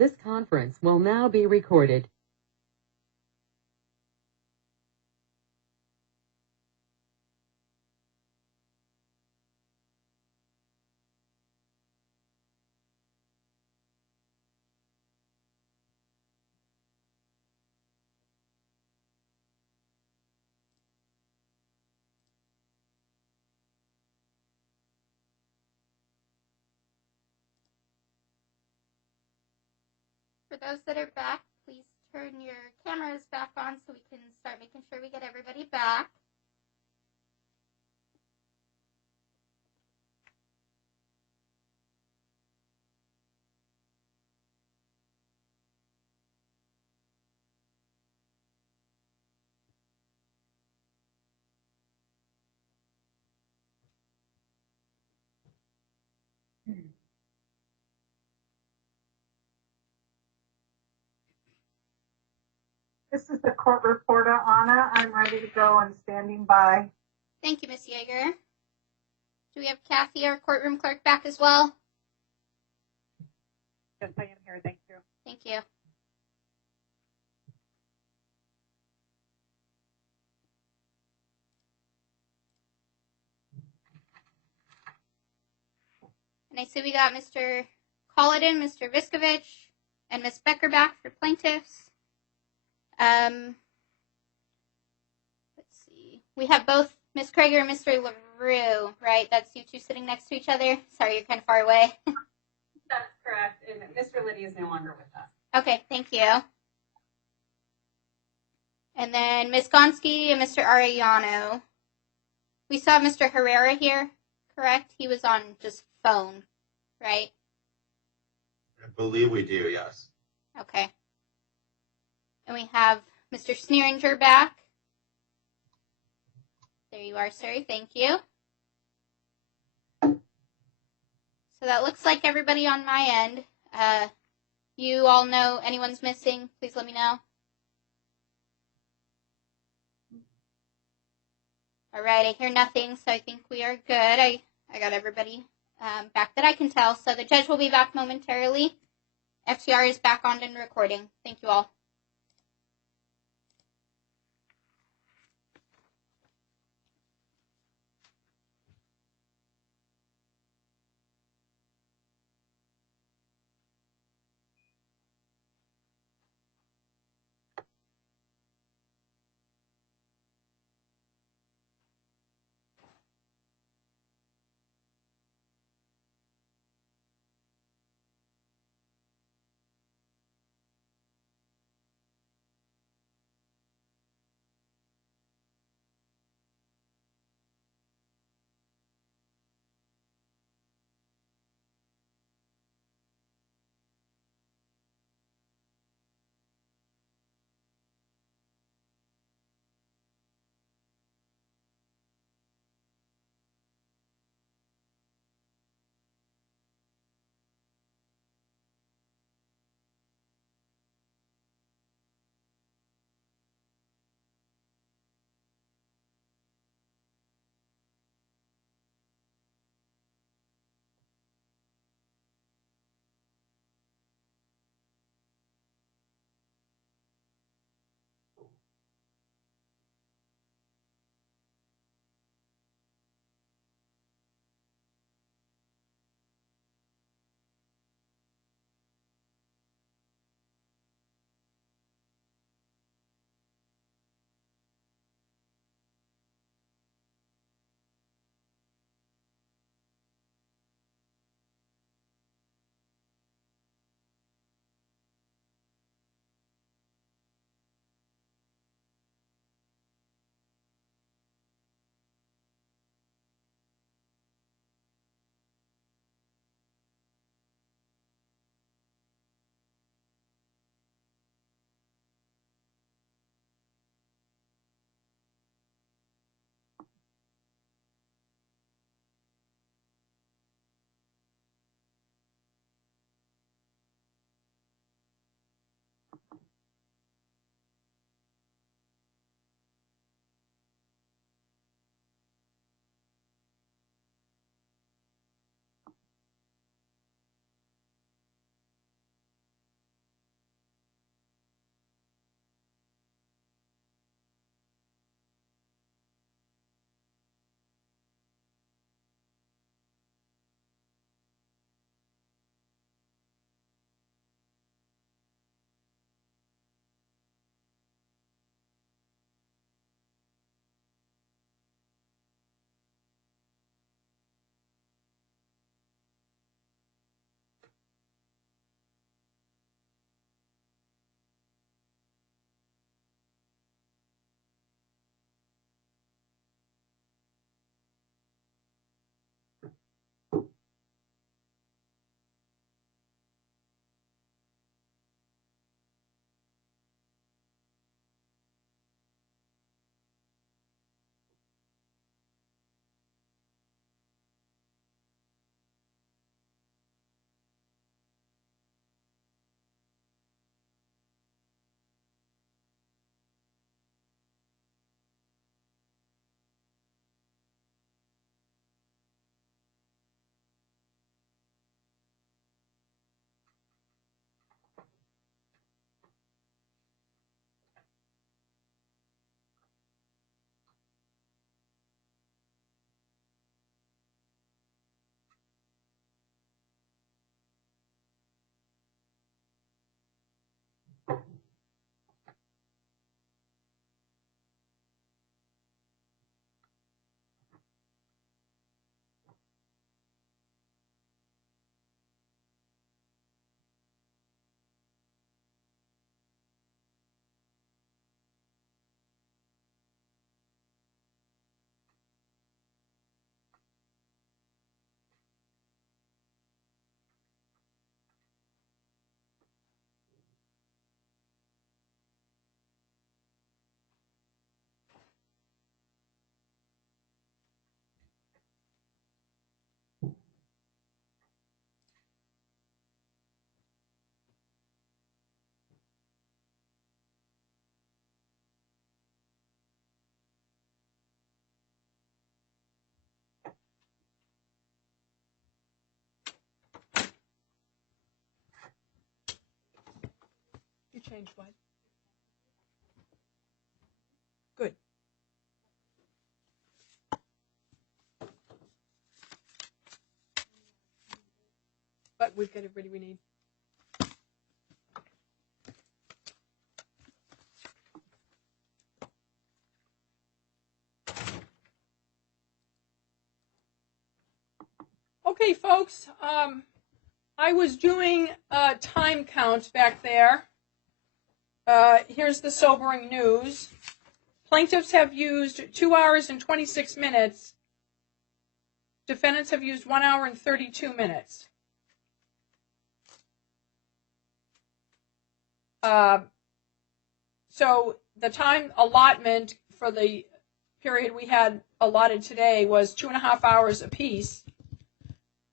This conference will now be recorded. For those that are back, please turn your cameras back on so we can start making sure we get everybody back. This is the court reporter, Anna. I'm ready to go and standing by. Thank you, Ms. Yeager. Do we have Kathy, our courtroom clerk, back as well? Yes, I am here. Thank you. Thank you. And I see we got Mr. Colladin, Mr. Viskovich, and Ms. Becker back for plaintiffs. Let's see. We have both Ms. Krager and Mr. LaRue, right? That's you two sitting next to each other. Sorry, you're kind of far away. That's correct. And Mr. Liddy is no longer with us. Okay, thank you. And then Ms. Gonski and Mr. Arellano. We saw Mr. Herrera here, correct? He was on just phone, right? I believe we do, yes. Okay. And we have Mr. Sneeringer back. There you are, sir. Thank you. So that looks like everybody on my end. You all know anyone's missing? Please let me know. All right, I hear nothing, so I think we are good. I got everybody back that I can tell. So the judge will be back momentarily. FTR is back on and recording. Thank you all. Change what? Good. But we've got everybody we need. Okay, folks, I was doing a time count back there. Here's the sobering news. Plaintiffs have used 2 hours and 26 minutes. Defendants have used 1 hour and 32 minutes. So the time allotment for the period we had allotted today was 2.5 hours apiece.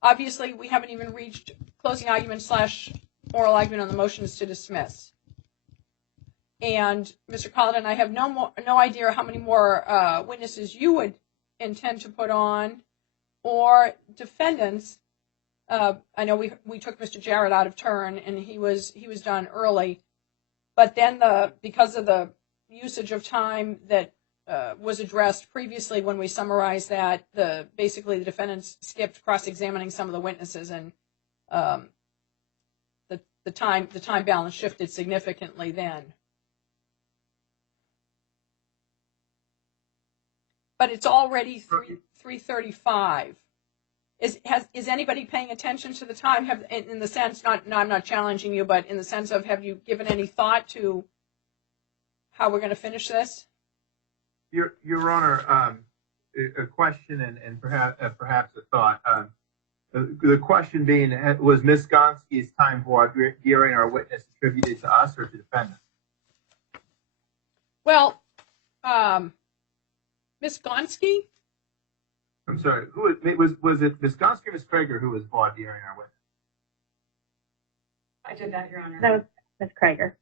Obviously, we haven't even reached closing argument / oral argument on the motions to dismiss. And Mr. Collin, I have no idea how many more witnesses you would intend to put on, or defendants. I know we took Mr. Jarrett out of turn, and he was done early. But then because of the usage of time that was addressed previously when we summarized that, basically the defendants skipped cross-examining some of the witnesses, and the time balance shifted significantly then. But it's already 3:35. Is anybody paying attention to the time? In the sense, I'm not challenging you, but in the sense of, have you given any thought to how we're going to finish this? Your Honor, a question and perhaps a thought. The question being, was Ms. Gonski's time voir dire our witness attributed to us or to defendants? Well, Ms. Gonski? I'm sorry, was it Ms. Gonski or Ms. Krager who was voir direing our witness? I did that, Your Honor. That was Ms. Krager.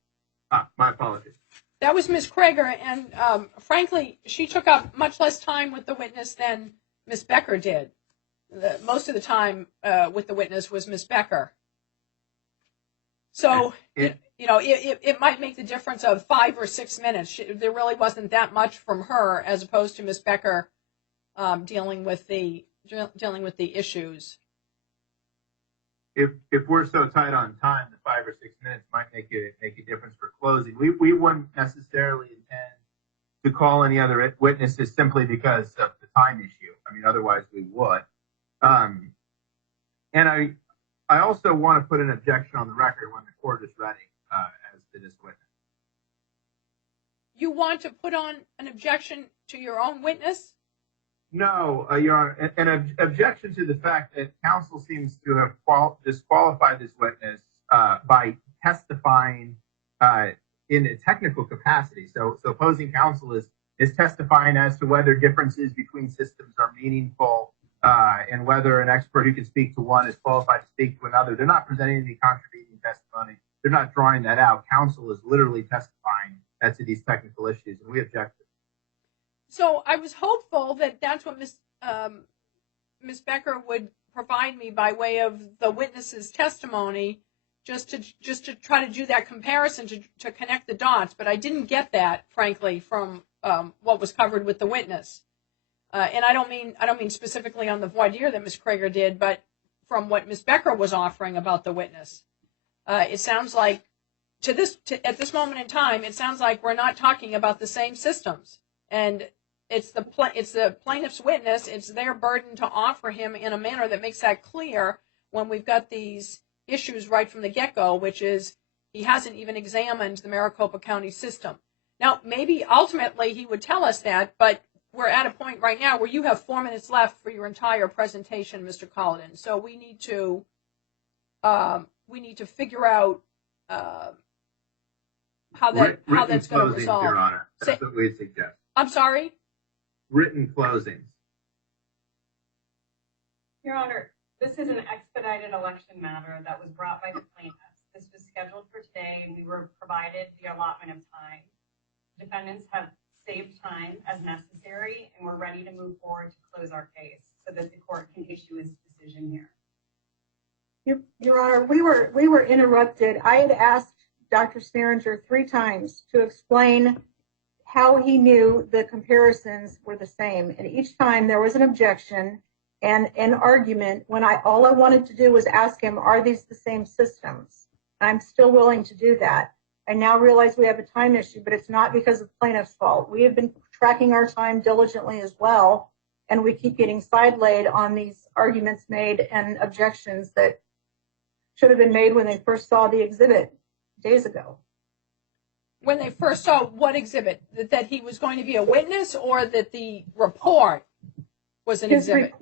My apologies. That was Ms. Krager, and frankly, she took up much less time with the witness than Ms. Becker did. Most of the time with the witness was Ms. Becker. So, it might make the difference of 5 or 6 minutes. There really wasn't that much from her as opposed to Ms. Becker dealing with the issues. If we're so tight on time, the 5 or 6 minutes might make a difference for closing. We wouldn't necessarily intend to call any other witnesses simply because of the time issue. I mean, otherwise we would. And I also want to put an objection on the record when the court is ready as to this witness. You want to put on an objection to your own witness? No, Your Honor, an objection to the fact that counsel seems to have disqualified this witness by testifying in a technical capacity. So opposing counsel is testifying as to whether differences between systems are meaningful and whether an expert who can speak to one is qualified to speak to another. They're not presenting any contradicting testimony. They're not drawing that out. Counsel is literally testifying as to these technical issues, and we object. So I was hopeful that that's what Ms. Becker would provide me by way of the witness's testimony, just to try to do that comparison to connect the dots. But I didn't get that, frankly, from what was covered with the witness. And I don't mean specifically on the voir dire that Ms. Krager did, but from what Ms. Becker was offering about the witness. It sounds like at this moment in time, it sounds like we're not talking about the same systems. And it's the plaintiff's witness. It's their burden to offer him in a manner that makes that clear when we've got these issues right from the get-go, which is he hasn't even examined the Maricopa County system. Now, maybe ultimately he would tell us that, but we're at a point right now where you have 4 minutes left for your entire presentation, Mr. Collin. So we need to figure out how that's going to resolve. Your Honor, that's what we suggest. I'm sorry? Written closings. Your Honor, this is an expedited election matter that was brought by the plaintiffs. This was scheduled for today, and we were provided the allotment of time. Defendants have saved time as necessary, and we're ready to move forward to close our case so that the court can issue its decision here. Your Honor, we were interrupted. I had asked Dr. Sneeringer 3 times to explain how he knew the comparisons were the same. And each time there was an objection and an argument when all I wanted to do was ask him, are these the same systems? I'm still willing to do that. I now realize we have a time issue, but it's not because of plaintiff's fault. We have been tracking our time diligently as well, and we keep getting side-laid on these arguments made and objections that should have been made when they first saw the exhibit days ago. When they first saw what exhibit? That he was going to be a witness, or that the report was an exhibit?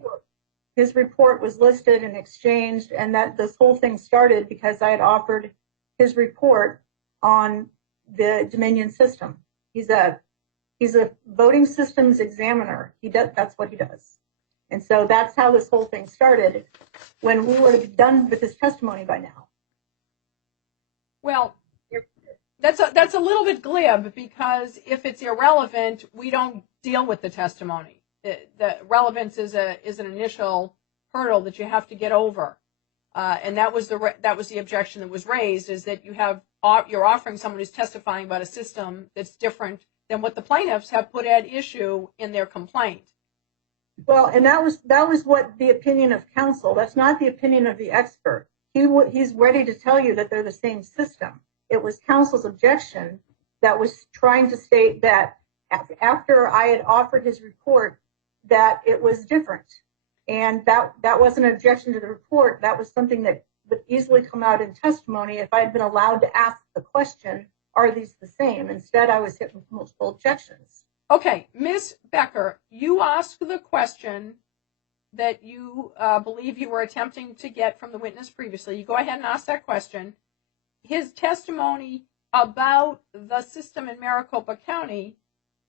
His report was listed and exchanged, and that this whole thing started because I had offered his report on the Dominion system. He's a voting systems examiner. That's what he does. And so that's how this whole thing started, when we would have done with his testimony by now. Well, that's a little bit glib, because if it's irrelevant, we don't deal with the testimony. The relevance is an initial hurdle that you have to get over, and that was the objection that was raised, is that you're offering someone who's testifying about a system that's different than what the plaintiffs have put at issue in their complaint. Well, and that was what the opinion of counsel. That's not the opinion of the expert. He's ready to tell you that they're the same system. It was counsel's objection that was trying to state that after I had offered his report, that it was different. And that wasn't an objection to the report. That was something that would easily come out in testimony if I had been allowed to ask the question, are these the same? Instead, I was hit with multiple objections. Okay, Ms. Becker, you asked the question that you believe you were attempting to get from the witness previously. You go ahead and ask that question. His testimony about the system in Maricopa County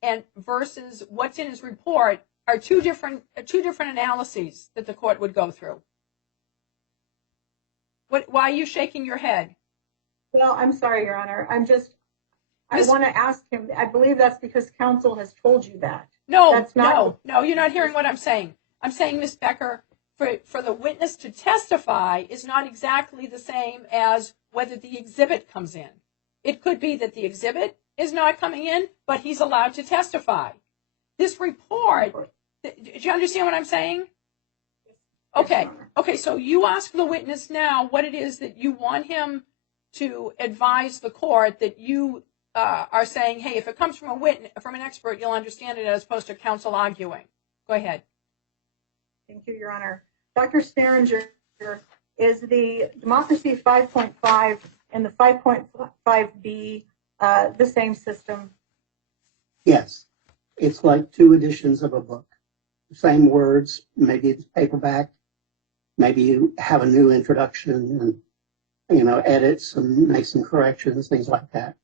and versus what's in his report are two different analyses that the court would go through. Why are you shaking your head? Well, I'm sorry, Your Honor. I want to ask him. I believe that's because counsel has told you that. No, you're not hearing what I'm saying. I'm saying, Ms. Becker, for the witness to testify is not exactly the same as whether the exhibit comes in. It could be that the exhibit is not coming in, but he's allowed to testify. This report, do you understand what I'm saying? Okay, so you ask the witness now what it is that you want him to advise the court, that you are saying, hey, if it comes from an expert, you'll understand it, as opposed to counsel arguing. Go ahead. Thank you, Your Honor. Dr. Sneeringer, is the Democracy 5.5 and the 5.5B the same system? Yes. It's like two editions of a book. Same words, maybe it's paperback, maybe you have a new introduction and, edit some, make some corrections, things like that.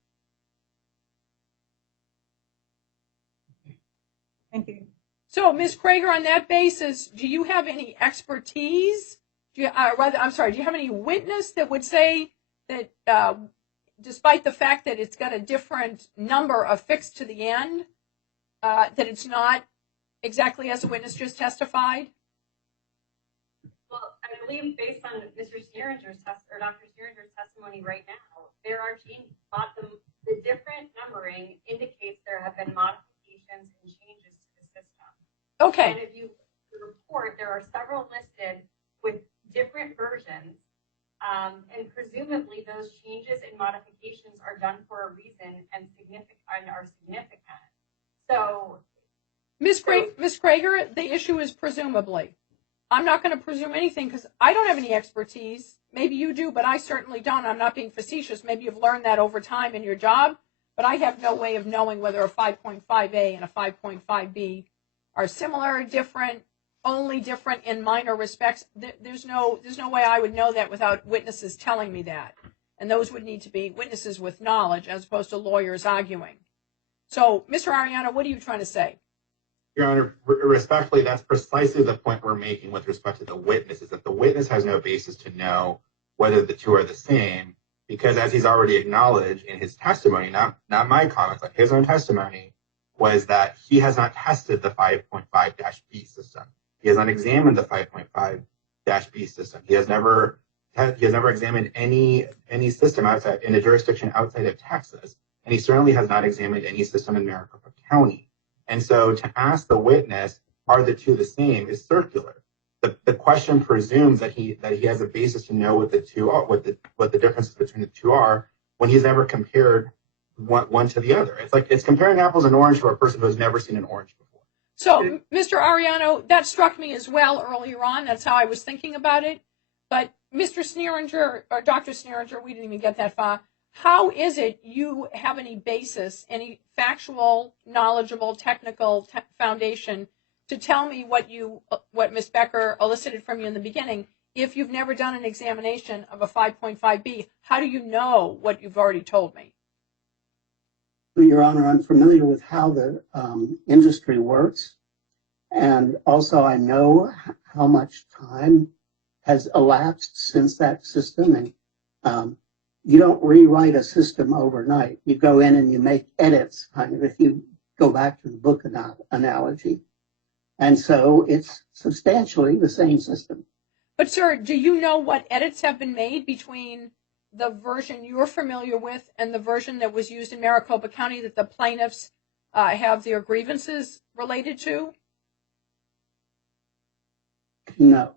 Thank you. So, Ms. Krager, on that basis, do you have any expertise? Do you have any witness that would say that despite the fact that it's got a different number affixed to the end, that it's not exactly as the witness just testified? Well, I believe based on Mr. Sneeringer's Dr. Sneeringer's testimony right now, there are changes. The different numbering indicates there have been modifications and changes to the system. Okay. And if you report, there are several listed with different versions, and presumably those changes and modifications are done for a reason and are significant. So, Ms. Krager, the issue is presumably. I'm not going to presume anything because I don't have any expertise. Maybe you do, but I certainly don't. I'm not being facetious. Maybe you've learned that over time in your job, but I have no way of knowing whether a 5.5A and a 5.5B are similar, different, only different in minor respects. There's no way I would know that without witnesses telling me that. And those would need to be witnesses with knowledge as opposed to lawyers arguing. So, Mr. Ariano, what are you trying to say? Your Honor, respectfully, that's precisely the point we're making with respect to the witness, is that the witness has no basis to know whether the two are the same, because as he's already acknowledged in his testimony, not my comments, but his own testimony, was that he has not tested the 5.5-B system. He has not examined the 5.5-B system. He has never examined any system outside in a jurisdiction outside of Texas, and he certainly has not examined any system in Maricopa County. And so to ask the witness, are the two the same, is circular. The question presumes that he has a basis to know what the two are, what the differences between the two are, when he's never compared one to the other. It's like it's comparing apples and oranges to a person who has never seen an orange before. So, Mr. Ariano, that struck me as well earlier on. That's how I was thinking about it. But Mr. Sneeringer, or Dr. Sneeringer, we didn't even get that far. How is it you have any basis, any factual, knowledgeable, technical foundation to tell me what Ms. Becker elicited from you in the beginning? If you've never done an examination of a 5.5B, how do you know what you've already told me? Well, Your Honor, I'm familiar with how the industry works. And also I know how much time has elapsed since that system. And you don't rewrite a system overnight. You go in and you make edits, kind of, if you go back to the book analogy. And so it's substantially the same system. But, sir, do you know what edits have been made between the version you're familiar with and the version that was used in Maricopa County that the plaintiffs have their grievances related to? No.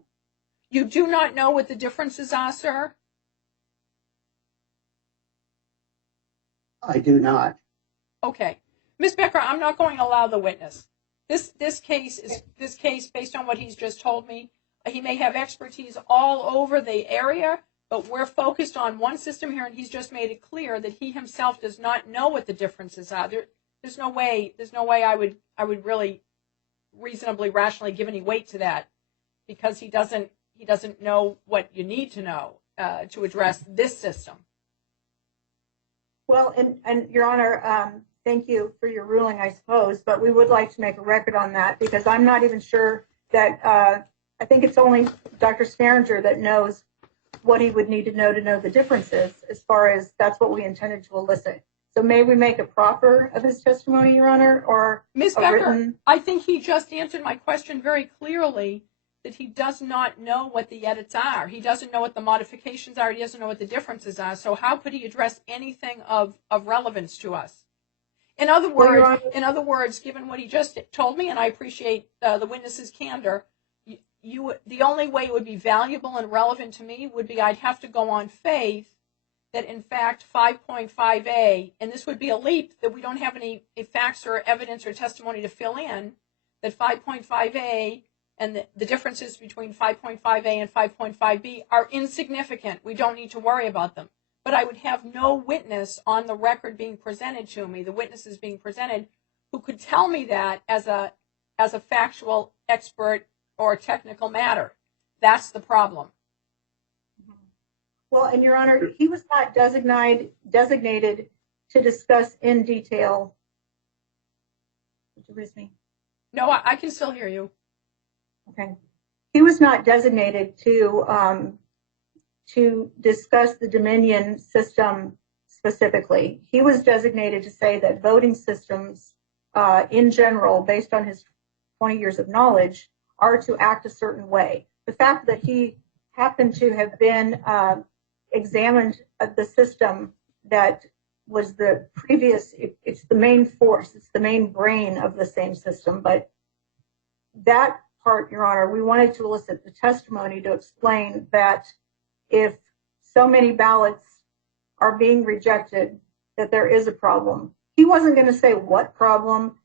You do not know what the differences are, sir? I do not. Okay. Ms. Becker, I'm not going to allow the witness. This case, based on what he's just told me, he may have expertise all over the area, but we're focused on one system here, and he's just made it clear that he himself does not know what the differences are. There's no way I would really reasonably, rationally give any weight to that, because he doesn't know what you need to know to address this system. Well, and Your Honor, thank you for your ruling, I suppose, but we would like to make a record on that, because I'm not even sure that, I think it's only Dr. Sneeringer that knows what he would need to know the differences, as far as that's what we intended to elicit. So may we make a proffer of his testimony, Your Honor, or Ms. Becker, I think he just answered my question very clearly, that he does not know what the edits are. He doesn't know what the modifications are. He doesn't know what the differences are. So how could he address anything of relevance to us? In other words, given what he just told me, and I appreciate the witness's candor, the only way it would be valuable and relevant to me would be I'd have to go on faith that, in fact, 5.5A, and this would be a leap that we don't have any facts or evidence or testimony to fill in, that 5.5A and the differences between 5.5A and 5.5B are insignificant. We don't need to worry about them. But I would have no witness on the record being presented to me, the witnesses being presented, who could tell me that as a factual expert or technical matter. That's the problem. Well, and Your Honor, he was not designated to discuss in detail. Did you lose me? No, I can still hear you. Okay. He was not designated to discuss the Dominion system specifically. He was designated to say that voting systems in general, based on his 20 years of knowledge, are to act a certain way. The fact that he happened to have been examined at the system that was the previous, it's the main force, it's the main brain of the same system, but that part, Your Honor, we wanted to elicit the testimony to explain that if so many ballots are being rejected, that there is a problem. He wasn't going to say what problem,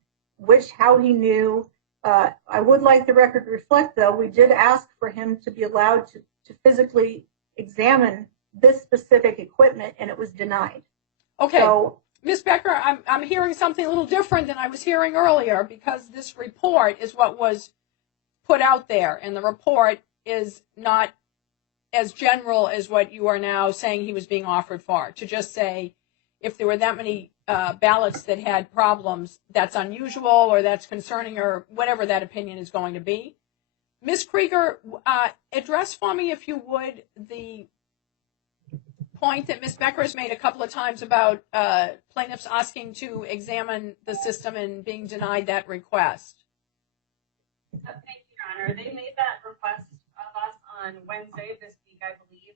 how he knew. I would like the record to reflect, though, we did ask for him to be allowed to physically examine this specific equipment, and it was denied. Okay. So, Ms. Becker, I'm hearing something a little different than I was hearing earlier, because this report is what was put out there, and the report is not as general as what you are now saying he was being offered for. To just say, if there were that many ballots that had problems, that's unusual or that's concerning, or whatever that opinion is going to be. Ms. Krieger, address for me, if you would, the point that Ms. Becker has made a couple of times about plaintiffs asking to examine the system and being denied that request. Thank you, Your Honor. They made that request of us on Wednesday of this week, I believe.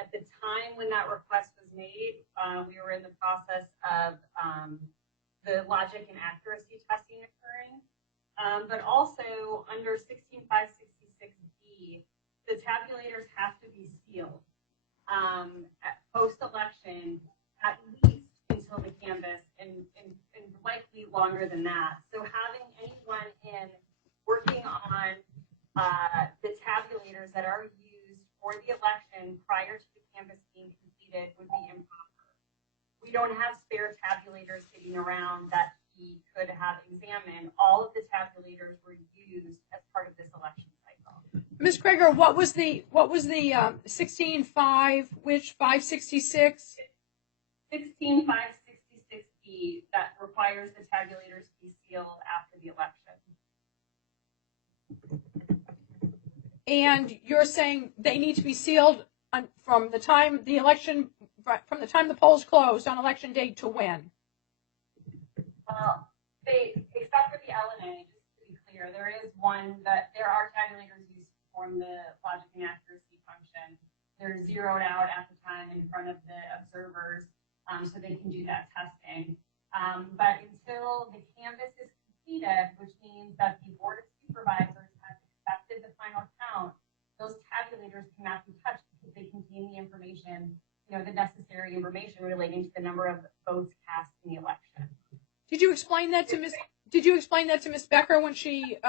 At the time when that request was made, we were in the process of the logic and accuracy testing occurring. But also under 16566B, the tabulators have to be sealed post-election at least until the canvass and likely longer than that. So having anyone in working on the tabulators that are used for the election prior to the canvass being completed would be improper. We don't have spare tabulators sitting around that he could have examined. All of the tabulators were used as part of this election cycle. Ms. Krager, what was the 16.5, which 566? 16566B that requires the tabulators to be sealed after the election. And you're saying they need to be sealed from the time the election, from the time the polls closed on election day to when? Well, except for the LNA, just to be clear, there is one that there are tabulators used to perform the logic and accuracy function. They're zeroed out at the time in front of the observers, so they can do that testing. But until the canvass is completed, which means that the Board of Supervisors has accepted the final count, those tabulators cannot be touched because they contain the information, the necessary information relating to the number of votes cast in the election. Did you explain that to Ms. Becker when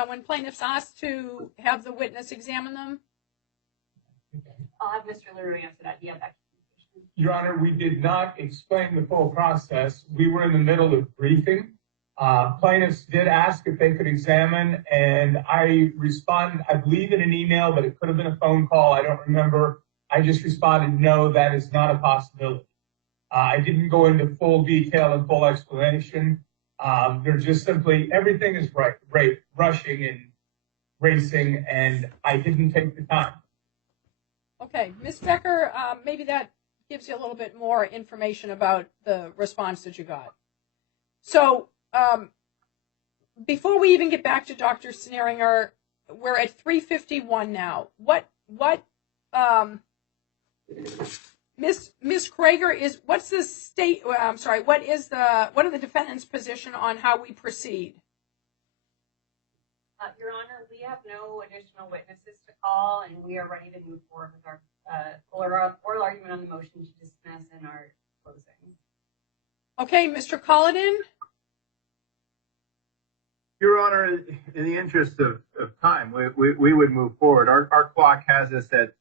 when plaintiffs asked to have the witness examine them? I'll have Mr. Laurie answer that. Yeah, that. Your Honor, we did not explain the full process. We were in the middle of briefing. Plaintiffs did ask if they could examine, and I responded, I believe, in an email, but it could have been a phone call. I don't remember. I just responded, no, that is not a possibility. I didn't go into full detail and full explanation. They're just simply, everything is rushing and racing, and I didn't take the time. Okay, Ms. Becker, maybe that gives you a little bit more information about the response that you got. So, before we even get back to Dr. Sneringer, we're at 3:51 now. What Ms. Krager what's the state? I'm sorry. What are the defendant's position on how we proceed? Your Honor, we have no additional witnesses to call, and we are ready to move forward with our oral argument on the motion to dismiss and our closing. Okay, Mr. Cullinan. Your Honor, in the interest of time, we would move forward. Our clock has us at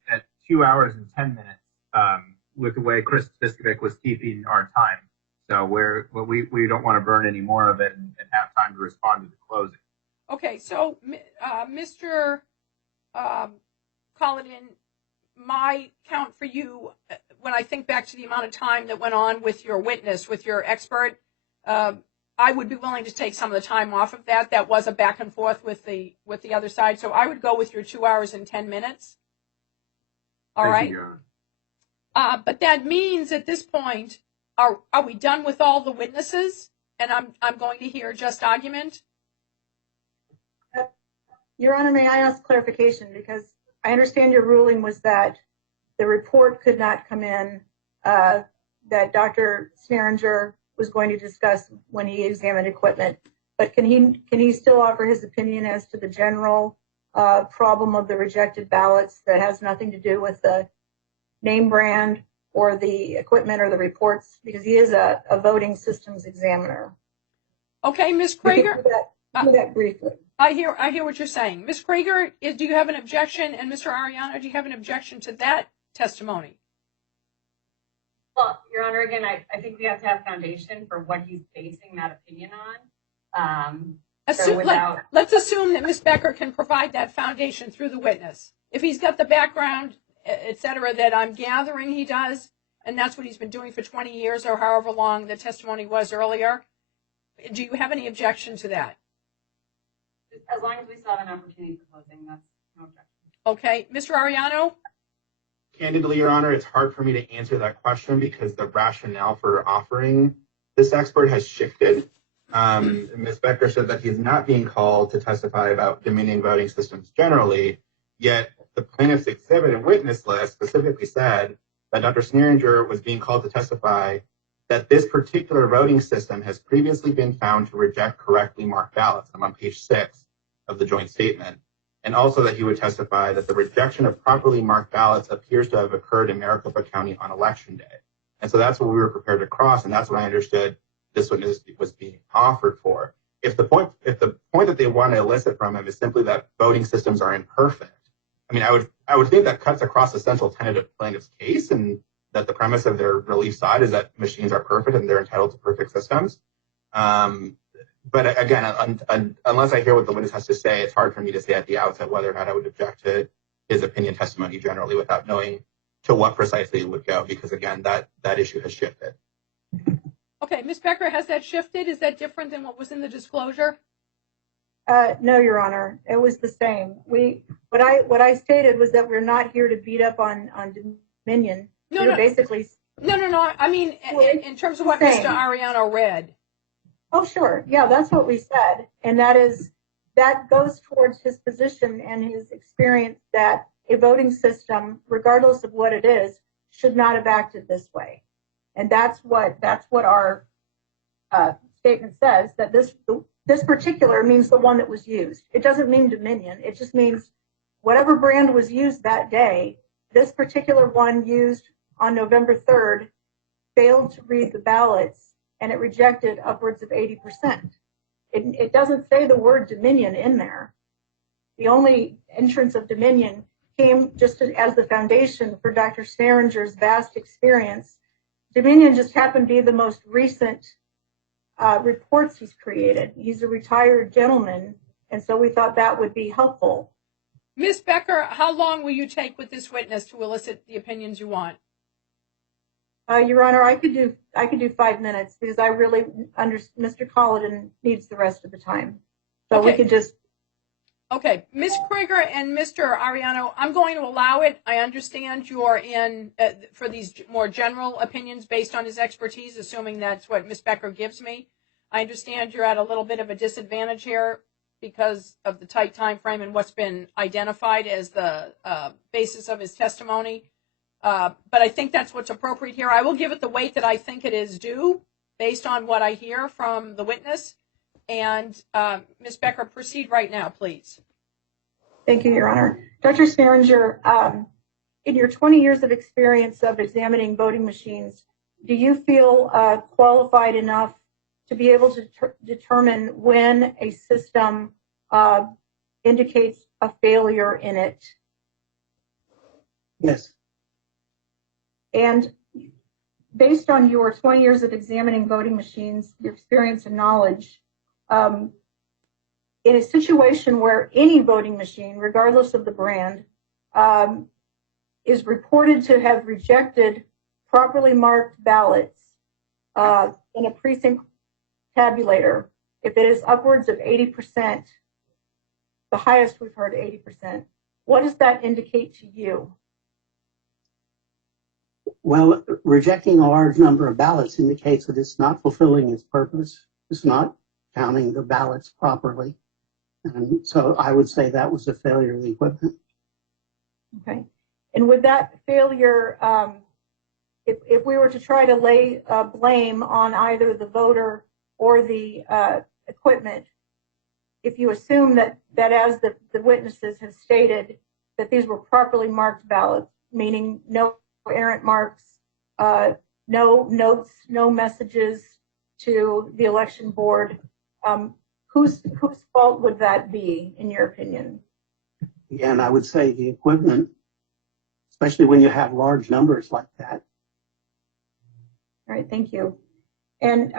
2 hours and 10 minutes with the way Chris Biskovic was keeping our time. So we don't want to burn any more of it and have time to respond to the closing. Okay, so Mr. Cullinan, my count for you, when I think back to the amount of time that went on with your witness, with your expert, I would be willing to take some of the time off of that. That was a back and forth with the other side. So I would go with your 2 hours and 10 minutes. All right. Thank you, Your Honor. But that means at this point, are we done with all the witnesses? And I'm going to hear just argument. Your Honor, may I ask clarification? Because I understand your ruling was that the report could not come in, that Dr. Sneringer was going to discuss when he examined equipment. But can he still offer his opinion as to the general problem of the rejected ballots that has nothing to do with the name brand or the equipment or the reports? Because he is a voting systems examiner. Okay, Ms. Krager. Do that briefly. I hear what you're saying. Ms. Krager, do you have an objection? And Mr. Ariano, do you have an objection to that testimony? Well, Your Honor, again, I think we have to have foundation for what he's basing that opinion on. Let's assume that Ms. Becker can provide that foundation through the witness. If he's got the background, et cetera, that I'm gathering he does, and that's what he's been doing for 20 years or however long the testimony was earlier, do you have any objection to that? As long as we still have an opportunity for closing, that's no objection. Okay. Mr. Ariano? Candidly, Your Honor, it's hard for me to answer that question because the rationale for offering this expert has shifted. Ms. Becker said that he is not being called to testify about Dominion voting systems generally, yet the plaintiff's exhibit and witness list specifically said that Dr. Sneeringer was being called to testify that this particular voting system has previously been found to reject correctly marked ballots. I'm on page 6 of the joint statement. And also that he would testify that the rejection of properly marked ballots appears to have occurred in Maricopa County on election day. And so that's what we were prepared to cross, and that's what I understood this witness was being offered for. If the point that they want to elicit from him is simply that voting systems are imperfect, I mean, I would think that cuts across the central tenet of plaintiff's case, and that the premise of their relief side is that machines are perfect and they're entitled to perfect systems. But again, unless I hear what the witness has to say, it's hard for me to say at the outset whether or not I would object to his opinion testimony generally without knowing to what precisely it would go, because again, that issue has shifted. Okay, Ms. Becker, has that shifted? Is that different than what was in the disclosure? No, Your Honor, it was the same. What I stated was that we're not here to beat up on Dominion. No. Basically. No. I mean, in terms of what Mr. Ariano read. Oh, sure. Yeah, that's what we said. And that goes towards his position and his experience that a voting system, regardless of what it is, should not have acted this way. And that's what our statement says, that this particular means the one that was used. It doesn't mean Dominion. It just means whatever brand was used that day, this particular one used on November 3rd failed to read the ballots, and it rejected upwards of 80%. It doesn't say the word Dominion in there. The only entrance of Dominion came just as the foundation for Dr. Sneeringer's vast experience. Dominion just happened to be the most recent reports he's created. He's a retired gentleman, and so we thought that would be helpful. Ms. Becker, how long will you take with this witness to elicit the opinions you want? Your Honor, I could do 5 minutes because I really Mr. Colladin needs the rest of the time. So okay. We could just. Okay, Ms. Krieger and Mr. Ariano, I'm going to allow it. I understand you are in for these more general opinions based on his expertise, assuming that's what Ms. Becker gives me. I understand you're at a little bit of a disadvantage here because of the tight time frame and what's been identified as the basis of his testimony. But I think that's what's appropriate here. I will give it the weight that I think it is due based on what I hear from the witness. And Ms. Becker, proceed right now, please. Thank you, Your Honor. Dr. Sneeringer, in your 20 years of experience of examining voting machines, do you feel qualified enough to be able to determine when a system indicates a failure in it? Yes. And based on your 20 years of examining voting machines, your experience and knowledge, in a situation where any voting machine, regardless of the brand, is reported to have rejected properly marked ballots in a precinct tabulator, if it is upwards of 80%, the highest we've heard 80%, what does that indicate to you? Well, rejecting a large number of ballots indicates that it's not fulfilling its purpose. It's not counting the ballots properly. And so I would say that was a failure of the equipment. Okay. And with that failure, if we were to try to lay blame on either the voter or the equipment, if you assume that as the witnesses have stated, that these were properly marked ballots, meaning no errant marks, no notes, no messages to the election board, whose fault would that be, in your opinion? Again, I would say the equipment, especially when you have large numbers like that. All right, thank you. And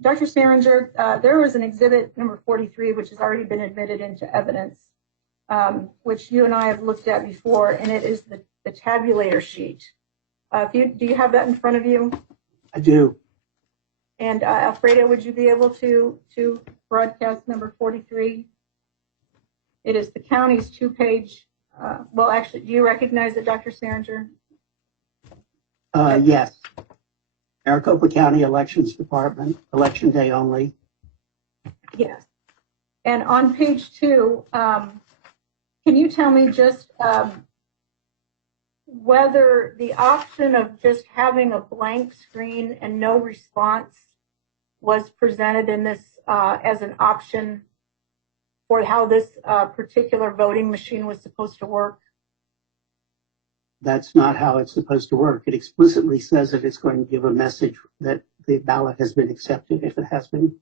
Dr. Sneeringer, there was an exhibit number 43, which has already been admitted into evidence, which you and I have looked at before, and it is the tabulator sheet. Do you have that in front of you? I do. And Alfredo, would you be able to broadcast number 43? It is the county's 2-page. Well, actually, do you recognize it, Dr. Sneeringer? Yes. Maricopa County Elections Department, election day only. Yes. And on page 2, can you tell me just whether the option of just having a blank screen and no response was presented in this as an option for how this particular voting machine was supposed to work? That's not how it's supposed to work. It explicitly says that it's going to give a message that the ballot has been accepted if it has been.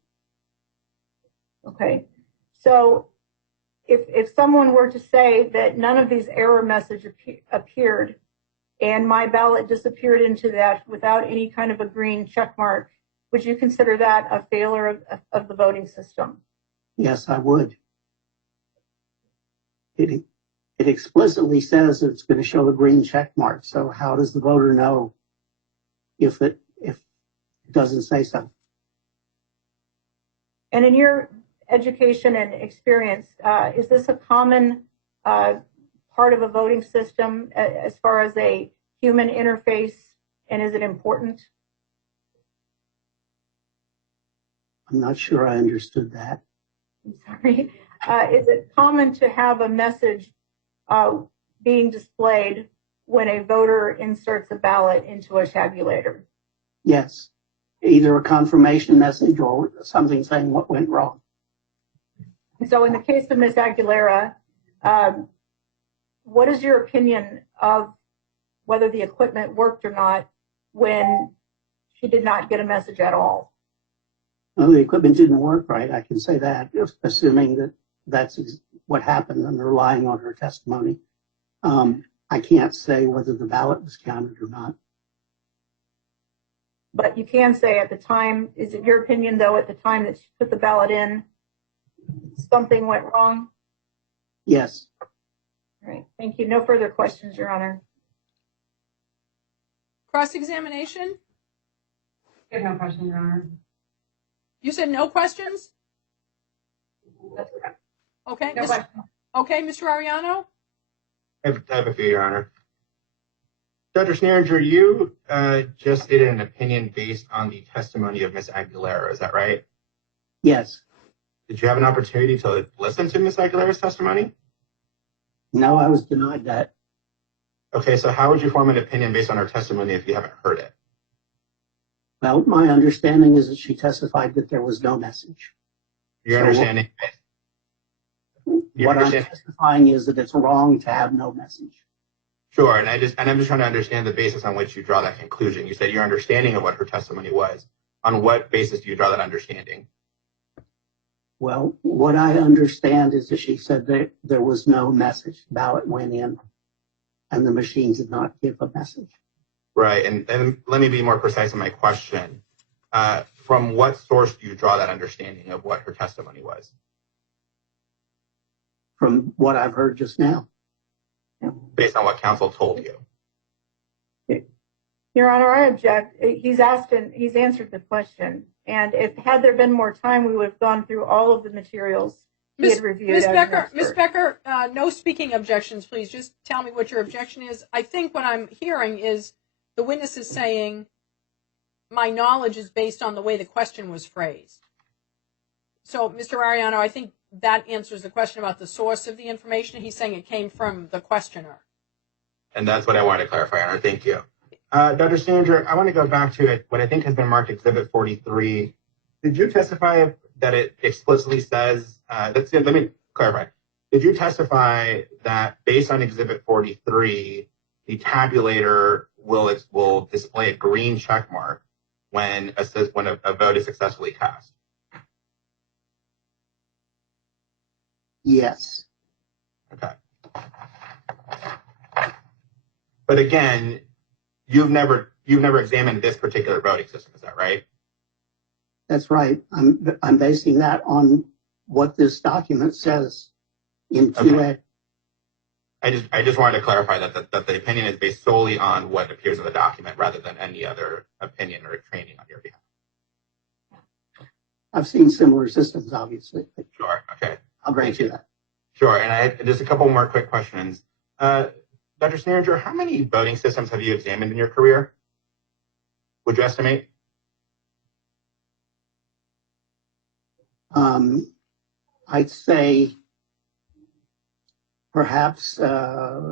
Okay, so if someone were to say that none of these error messages appeared and my ballot disappeared into that without any kind of a green check mark, would you consider that a failure of the voting system? Yes, I would. It explicitly says that it's going to show a green check mark. So how does the voter know if it doesn't say so? And in your education and experience, is this a common part of a voting system as far as a human interface, and is it important? I'm not sure I understood that. I'm sorry. Is it common to have a message being displayed when a voter inserts a ballot into a tabulator? Yes, either a confirmation message or something saying what went wrong. So in the case of Ms. Aguilera, what is your opinion of whether the equipment worked or not when she did not get a message at all? Well, the equipment didn't work right. I can say that, assuming that that's what happened and relying on her testimony. I can't say whether the ballot was counted or not. But you can say at the time, is it your opinion, though, at the time that she put the ballot in, something went wrong? Yes. All right. Thank you. No further questions, Your Honor. Cross-examination? I have no question, Your Honor. You said no questions? That's correct. Okay. No question. Okay, Mr. Ariano? I have a few, Your Honor. Dr. Sneringer, you just stated an opinion based on the testimony of Ms. Aguilera. Is that right? Yes. Did you have an opportunity to listen to Ms. Aguilera's testimony? No, I was denied that. Okay, so how would you form an opinion based on her testimony if you haven't heard it? Well, my understanding is that she testified that there was no message. Your understanding? What I'm testifying is that it's wrong to have no message. Sure, and I'm just trying to understand the basis on which you draw that conclusion. You said your understanding of what her testimony was. On what basis do you draw that understanding? Well, what I understand is that she said that there was no message. The ballot went in, and the machine did not give a message. Right, and let me be more precise in my question. From what source do you draw that understanding of what her testimony was? From what I've heard just now. Based on what counsel told you? Your Honor, I object. He's answered the question. And had there been more time, we would have gone through all of the materials he had reviewed. Ms. Becker, no speaking objections, please. Just tell me what your objection is. I think what I'm hearing is the witness is saying my knowledge is based on the way the question was phrased. So, Mr. Ariano, I think that answers the question about the source of the information. He's saying it came from the questioner. And that's what I wanted to clarify, Honor. Thank you. Dr. Stanger, I want to go back to what I think has been marked Exhibit 43. Did you testify that it explicitly says, let me clarify. Did you testify that based on Exhibit 43, the tabulator will display a green check mark when a vote is successfully cast? Yes. Okay. But again, you've never examined this particular voting system, is that right? That's right. I'm basing that on what this document says in 2A. I just wanted to clarify that the opinion is based solely on what appears in the document rather than any other opinion or training on your behalf. I've seen similar systems, obviously. Sure. Okay. I'll grant you that. Sure. And I just a couple more quick questions. Dr. Sneringer, how many voting systems have you examined in your career? Would you estimate? I'd say perhaps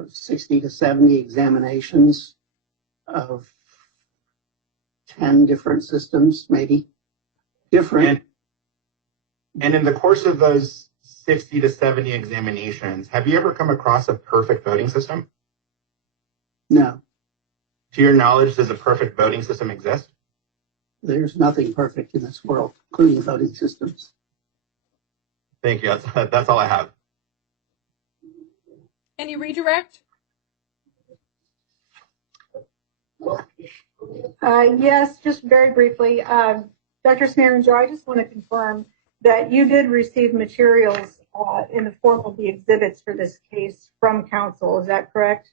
60 to 70 examinations of 10 different systems, maybe different. And in the course of those 60 to 70 examinations, have you ever come across a perfect voting system? No, To your knowledge, does a perfect voting system exist? there's nothing perfect in this world, including voting systems. Thank you. That's all I have. Any redirect? Yes, just very briefly. Dr. Sneeringer, I just want to confirm that you did receive materials in the form of the exhibits for this case from counsel. Is that correct?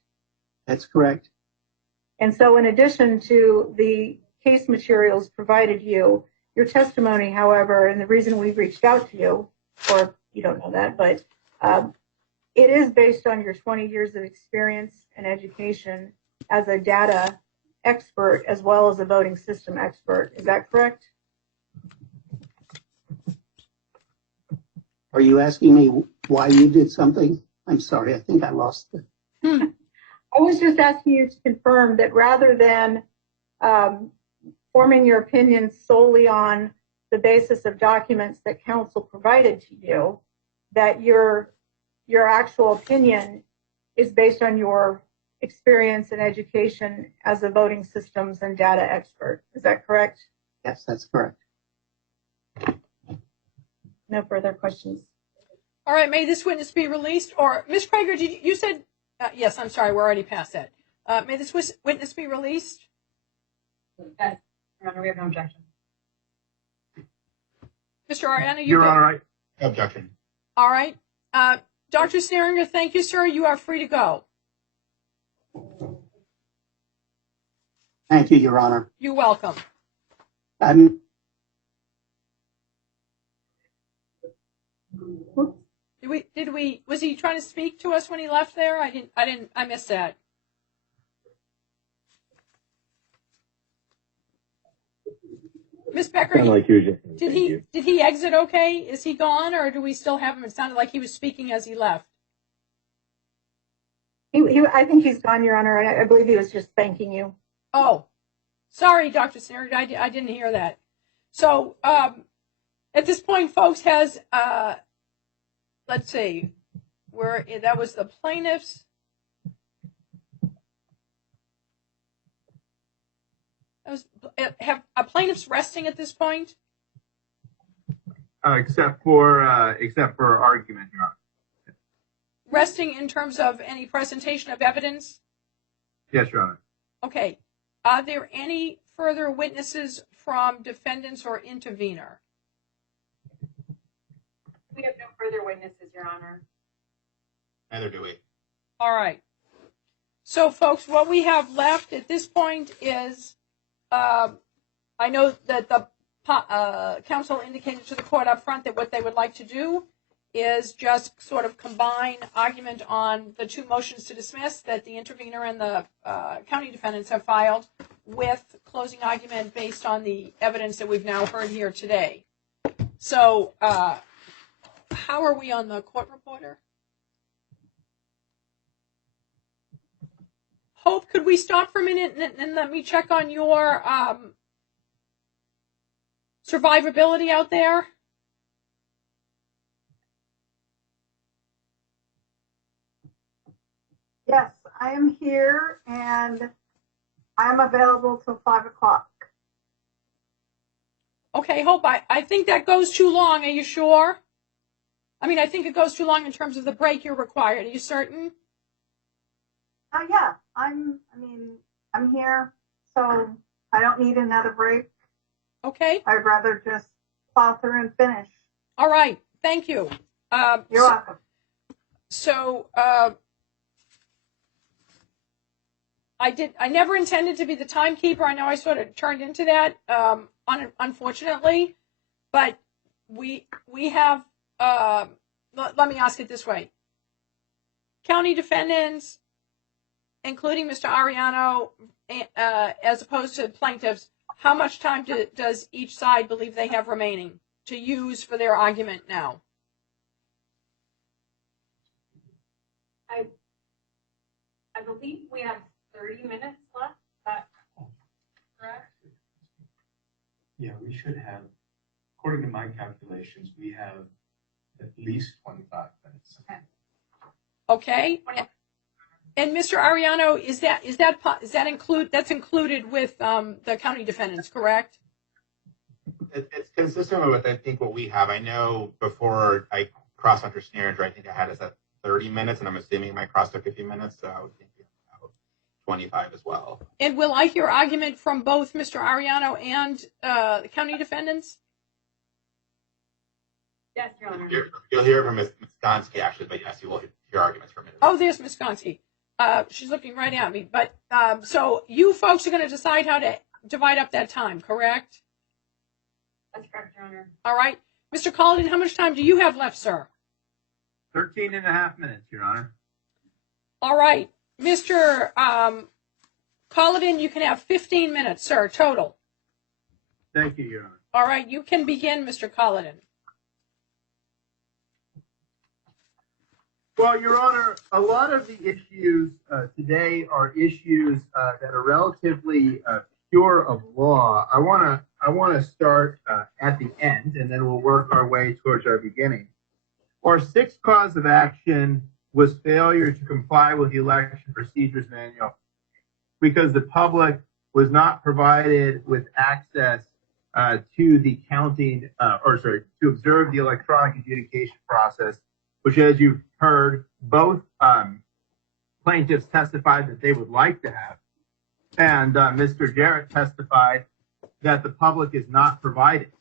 That's correct. And so in addition to the case materials provided you, your testimony, however, and the reason we've reached out to you, or you don't know that, but it is based on your 20 years of experience and education as a data expert as well as a voting system expert. Is that correct? Are you asking me why you did something? I'm sorry, I think I lost it. I was just asking you to confirm that rather than forming your opinion solely on the basis of documents that counsel provided to you, that your actual opinion is based on your experience and education as a voting systems and data expert. Is that correct? Yes, that's correct. No further questions. All right, may this witness be released? Or, Ms. Prager, you said, yes, I'm sorry, we're already past that. May this witness be released? Yes, Your Honor, we have no objection. Mr. Ariana, Your Honor, Objection. All right. Dr. Sneeringer, thank you, sir. You are free to go. Thank you, Your Honor. You're welcome. Was he trying to speak to us when he left there? I missed that. Ms. Becker, did he exit okay? Is he gone, or do we still have him? It sounded like he was speaking as he left. I think he's gone, Your Honor. I believe he was just thanking you. Oh, sorry, Dr. Sneeringer, I didn't hear that. So at this point, folks, let's see, that was the plaintiffs. Have plaintiffs resting at this point? except for argument, Your Honor. Resting in terms of any presentation of evidence? Yes, Your Honor. Okay. Are there any further witnesses from defendants or intervener? We have no further witnesses, Your Honor. Neither do we. All right. So, folks, what we have left at this point is, I know that the counsel indicated to the court up front that what they would like to do is just sort of combine argument on the two motions to dismiss that the intervener and the county defendants have filed with closing argument based on the evidence that we've now heard here today. So, how are we on the court reporter? Hope, could we stop for a minute and let me check on your survivability out there? Yes, I am here and I'm available till 5 o'clock. Okay, Hope, I think that goes too long. Are you sure? I mean, I think it goes too long in terms of the break you're required. Are you certain? Yeah, I'm here, so I don't need another break. Okay. I'd rather just plow through and finish. All right. Thank you. You're welcome. So, I never intended to be the timekeeper. I know I sort of turned into that, unfortunately, but we have, let me ask it this way. County defendants, including Mr. Ariano, as opposed to plaintiffs, how much time does each side believe they have remaining to use for their argument now? believe we have 30 minutes left. Is that correct? Yeah, we should have, according to my calculations, we have at least 25 minutes. Okay. And Mr. Ariano, that's included with the county defendants, correct? It's consistent with, I think, what we have. I know before I crossed under Sneeringer, I think I had us at 30 minutes, and I'm assuming my cross took a few minutes, so I would think about 25 as well. And will I hear argument from both Mr. Ariano and the county defendants? Yes, Your Honor. You'll hear from Ms. Gonski, actually, but yes, you will hear arguments from it. Oh, there's Ms. Gonski. She's looking right at me. But so you folks are going to decide how to divide up that time, correct? That's correct, Your Honor. All right. Mr. Collin, how much time do you have left, sir? 13 and a half minutes, Your Honor. All right. Mr. Collin, you can have 15 minutes, sir, total. Thank you, Your Honor. All right. You can begin, Mr. Collin. Well, Your Honor, a lot of the issues today are issues that are relatively pure of law. I want to start at the end, and then we'll work our way towards our beginning. Our sixth cause of action was failure to comply with the Election Procedures Manual because the public was not provided with access to the counting, to observe the electronic adjudication process, which, as you've heard, both plaintiffs testified that they would like to have, and Mr. Jarrett testified that the public is not provided.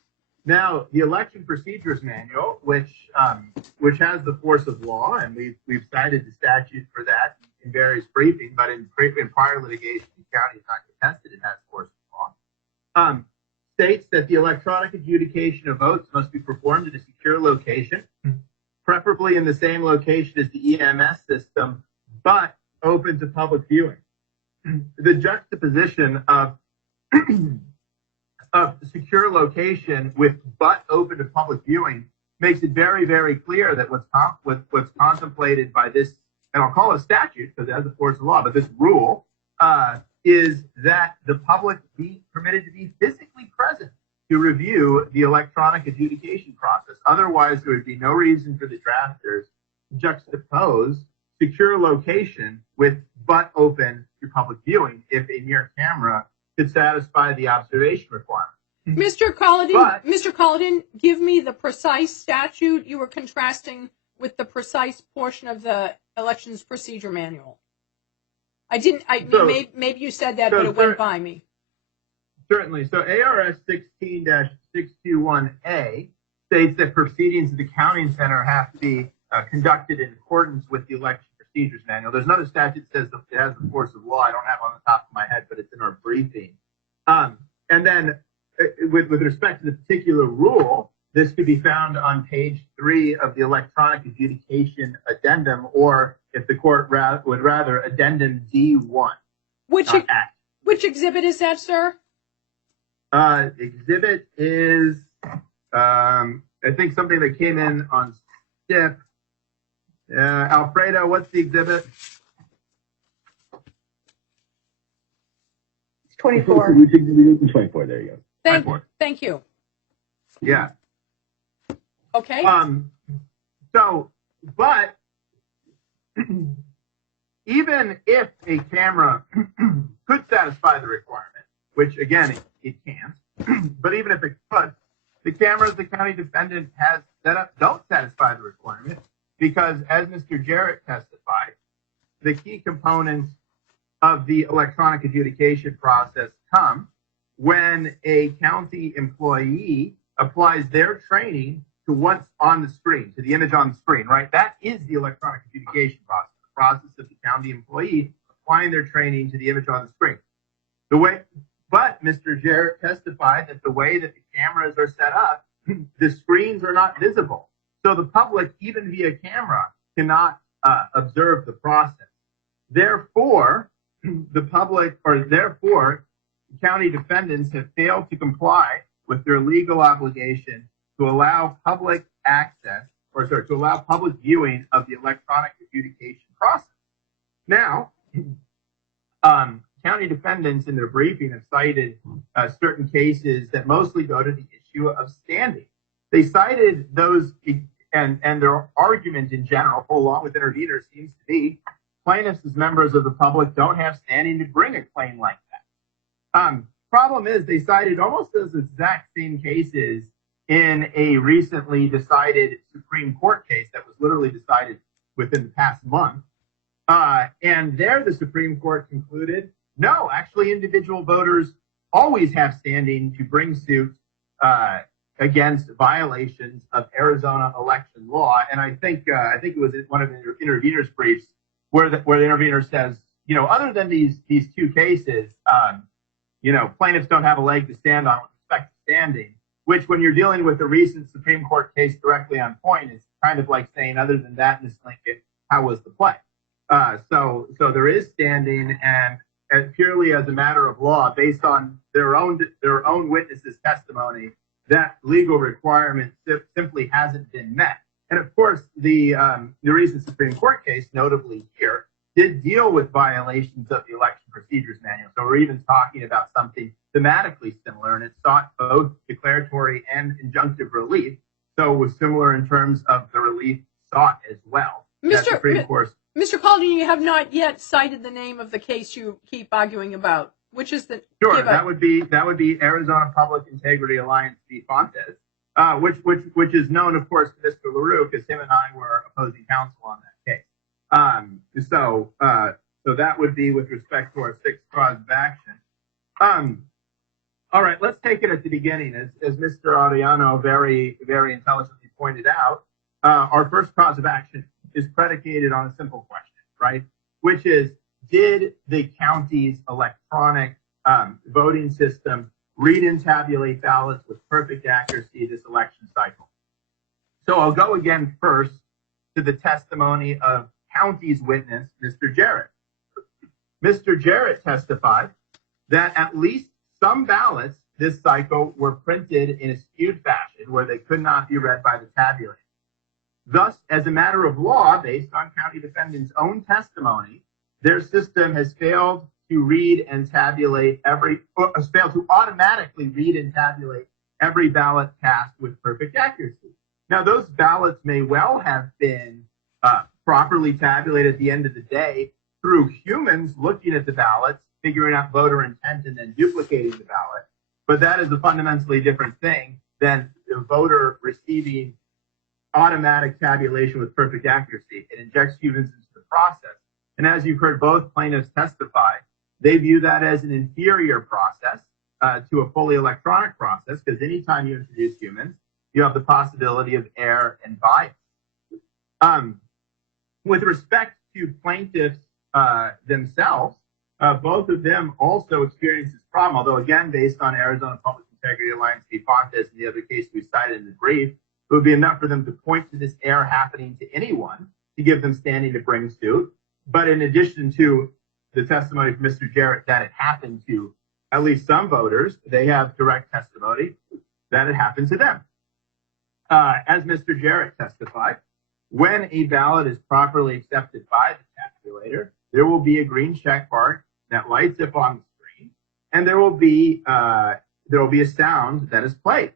Now, the Election Procedures Manual, which has the force of law, and we've cited the statute for that in various briefings, but in prior litigation, the county is not contested, it has force of law, states that the electronic adjudication of votes must be performed at a secure location, preferably in the same location as the EMS system, but open to public viewing. The juxtaposition of secure location with but open to public viewing makes it very, very clear that what's contemplated by this, and I'll call it a statute because it has the force of law, but this rule is that the public be permitted to be physically present to review the electronic adjudication process. Otherwise, there would be no reason for the drafters to juxtapose secure location with but open to public viewing if a mere camera could satisfy the observation requirement. Mr. Collin, give me the precise statute you were contrasting with the precise portion of the Elections Procedure Manual. Maybe you said that, but it went by me. Certainly. So ARS 16-621A states that proceedings at the counting center have to be conducted in accordance with the Election Procedures Manual. There's another statute that says that it has the force of law. I don't have it on the top of my head, but it's in our briefing. And then with respect to the particular rule, this could be found on page 3 of the Electronic Adjudication Addendum, or if the court would rather, Addendum D1. Which exhibit is that, sir? Exhibit is, I think, something that came in on STIP. Alfredo, what's the exhibit? It's 24. 24, there you go. Thank you. Yeah. Okay. But even if a camera could satisfy the requirement, which again it can't, but even if it could, the cameras the county defendant has set up don't satisfy the requirement because, as Mr. Jarrett testified, the key components of the electronic adjudication process come when a county employee applies their training to what's on the screen, to the image on the screen, right? That is the electronic adjudication process, the process of the county employee applying their training to the image on the screen. But Mr. Jarrett testified that the way that the cameras are set up, the screens are not visible. So the public, even via camera, cannot observe the process. Therefore, county defendants have failed to comply with their legal obligation to allow public access, to allow public viewing of the electronic adjudication process. Now, county defendants in their briefing have cited certain cases that mostly go to the issue of standing. They cited those, and their argument in general, along with interveners, seems to be plaintiffs as members of the public don't have standing to bring a claim like that. Problem is, they cited almost those exact same cases in a recently decided Supreme Court case that was literally decided within the past month. And there the Supreme Court concluded, no, actually individual voters always have standing to bring suit against violations of Arizona election law. And I think it was one of the interveners' briefs where the intervener says, other than these two cases, plaintiffs don't have a leg to stand on with respect to standing, which when you're dealing with a recent Supreme Court case directly on point is kind of like saying, other than that, Ms. Lincoln, how was the play? So there is standing, and purely as a matter of law, based on their own witnesses' testimony, that legal requirement simply hasn't been met. And of course, the recent Supreme Court case, notably here, did deal with violations of the Election Procedures Manual. So we're even talking about something thematically similar, and it sought both declaratory and injunctive relief. So it was similar in terms of the relief sought as well. Mr. Calden, you have not yet cited the name of the case you keep arguing about. Which is the sure that would be Arizona Public Integrity Alliance v. Fontes, which is known, of course, to Mr. LaRue because him and I were opposing counsel on that case. So that would be with respect to our sixth cause of action. All right, let's take it at the beginning. As Mr. Ariano very, very intelligently pointed out, our first cause of action is predicated on a simple question, right? Which is, did the county's electronic voting system read and tabulate ballots with perfect accuracy this election cycle? So I'll go again first to the testimony of county's witness, Mr. Jarrett. Mr. Jarrett testified that at least some ballots this cycle were printed in a skewed fashion where they could not be read by the tabulator. Thus, as a matter of law, based on county defendants' own testimony, their system has failed to automatically read and tabulate every ballot cast with perfect accuracy. Now, those ballots may well have been properly tabulated at the end of the day through humans looking at the ballots, figuring out voter intent, and then duplicating the ballot. But that is a fundamentally different thing than the voter receiving automatic tabulation with perfect accuracy. It injects humans into the process. And as you've heard both plaintiffs testify, they view that as an inferior process to a fully electronic process, because anytime you introduce humans, you have the possibility of error and bias. With respect to plaintiffs themselves, both of them also experience this problem, although again, based on Arizona Public Integrity Alliance v. Fontes and the other case we cited in the brief, it would be enough for them to point to this error happening to anyone to give them standing to bring suit. But in addition to the testimony from Mr. Jarrett that it happened to at least some voters, they have direct testimony that it happened to them. As Mr. Jarrett testified, when a ballot is properly accepted by the tabulator, there will be a green check mark that lights up on the screen, and there will be a sound that is played.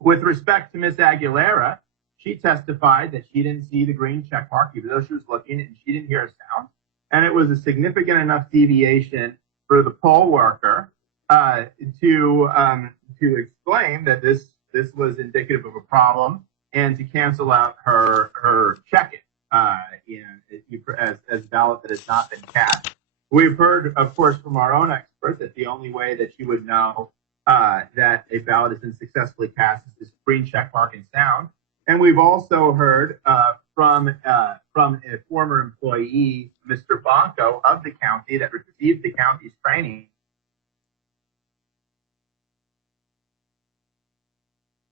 With respect to Ms. Aguilera, she testified that she didn't see the green check mark, even though she was looking, and she didn't hear a sound. And it was a significant enough deviation for the poll worker to exclain that this was indicative of a problem and to cancel out her check-in as a ballot that has not been cast. We've heard, of course, from our own expert that the only way that you would know that a ballot has been successfully cast is this green check mark and sound. And we've also heard from a former employee, Mr. Bonco, of the county that received the county's training.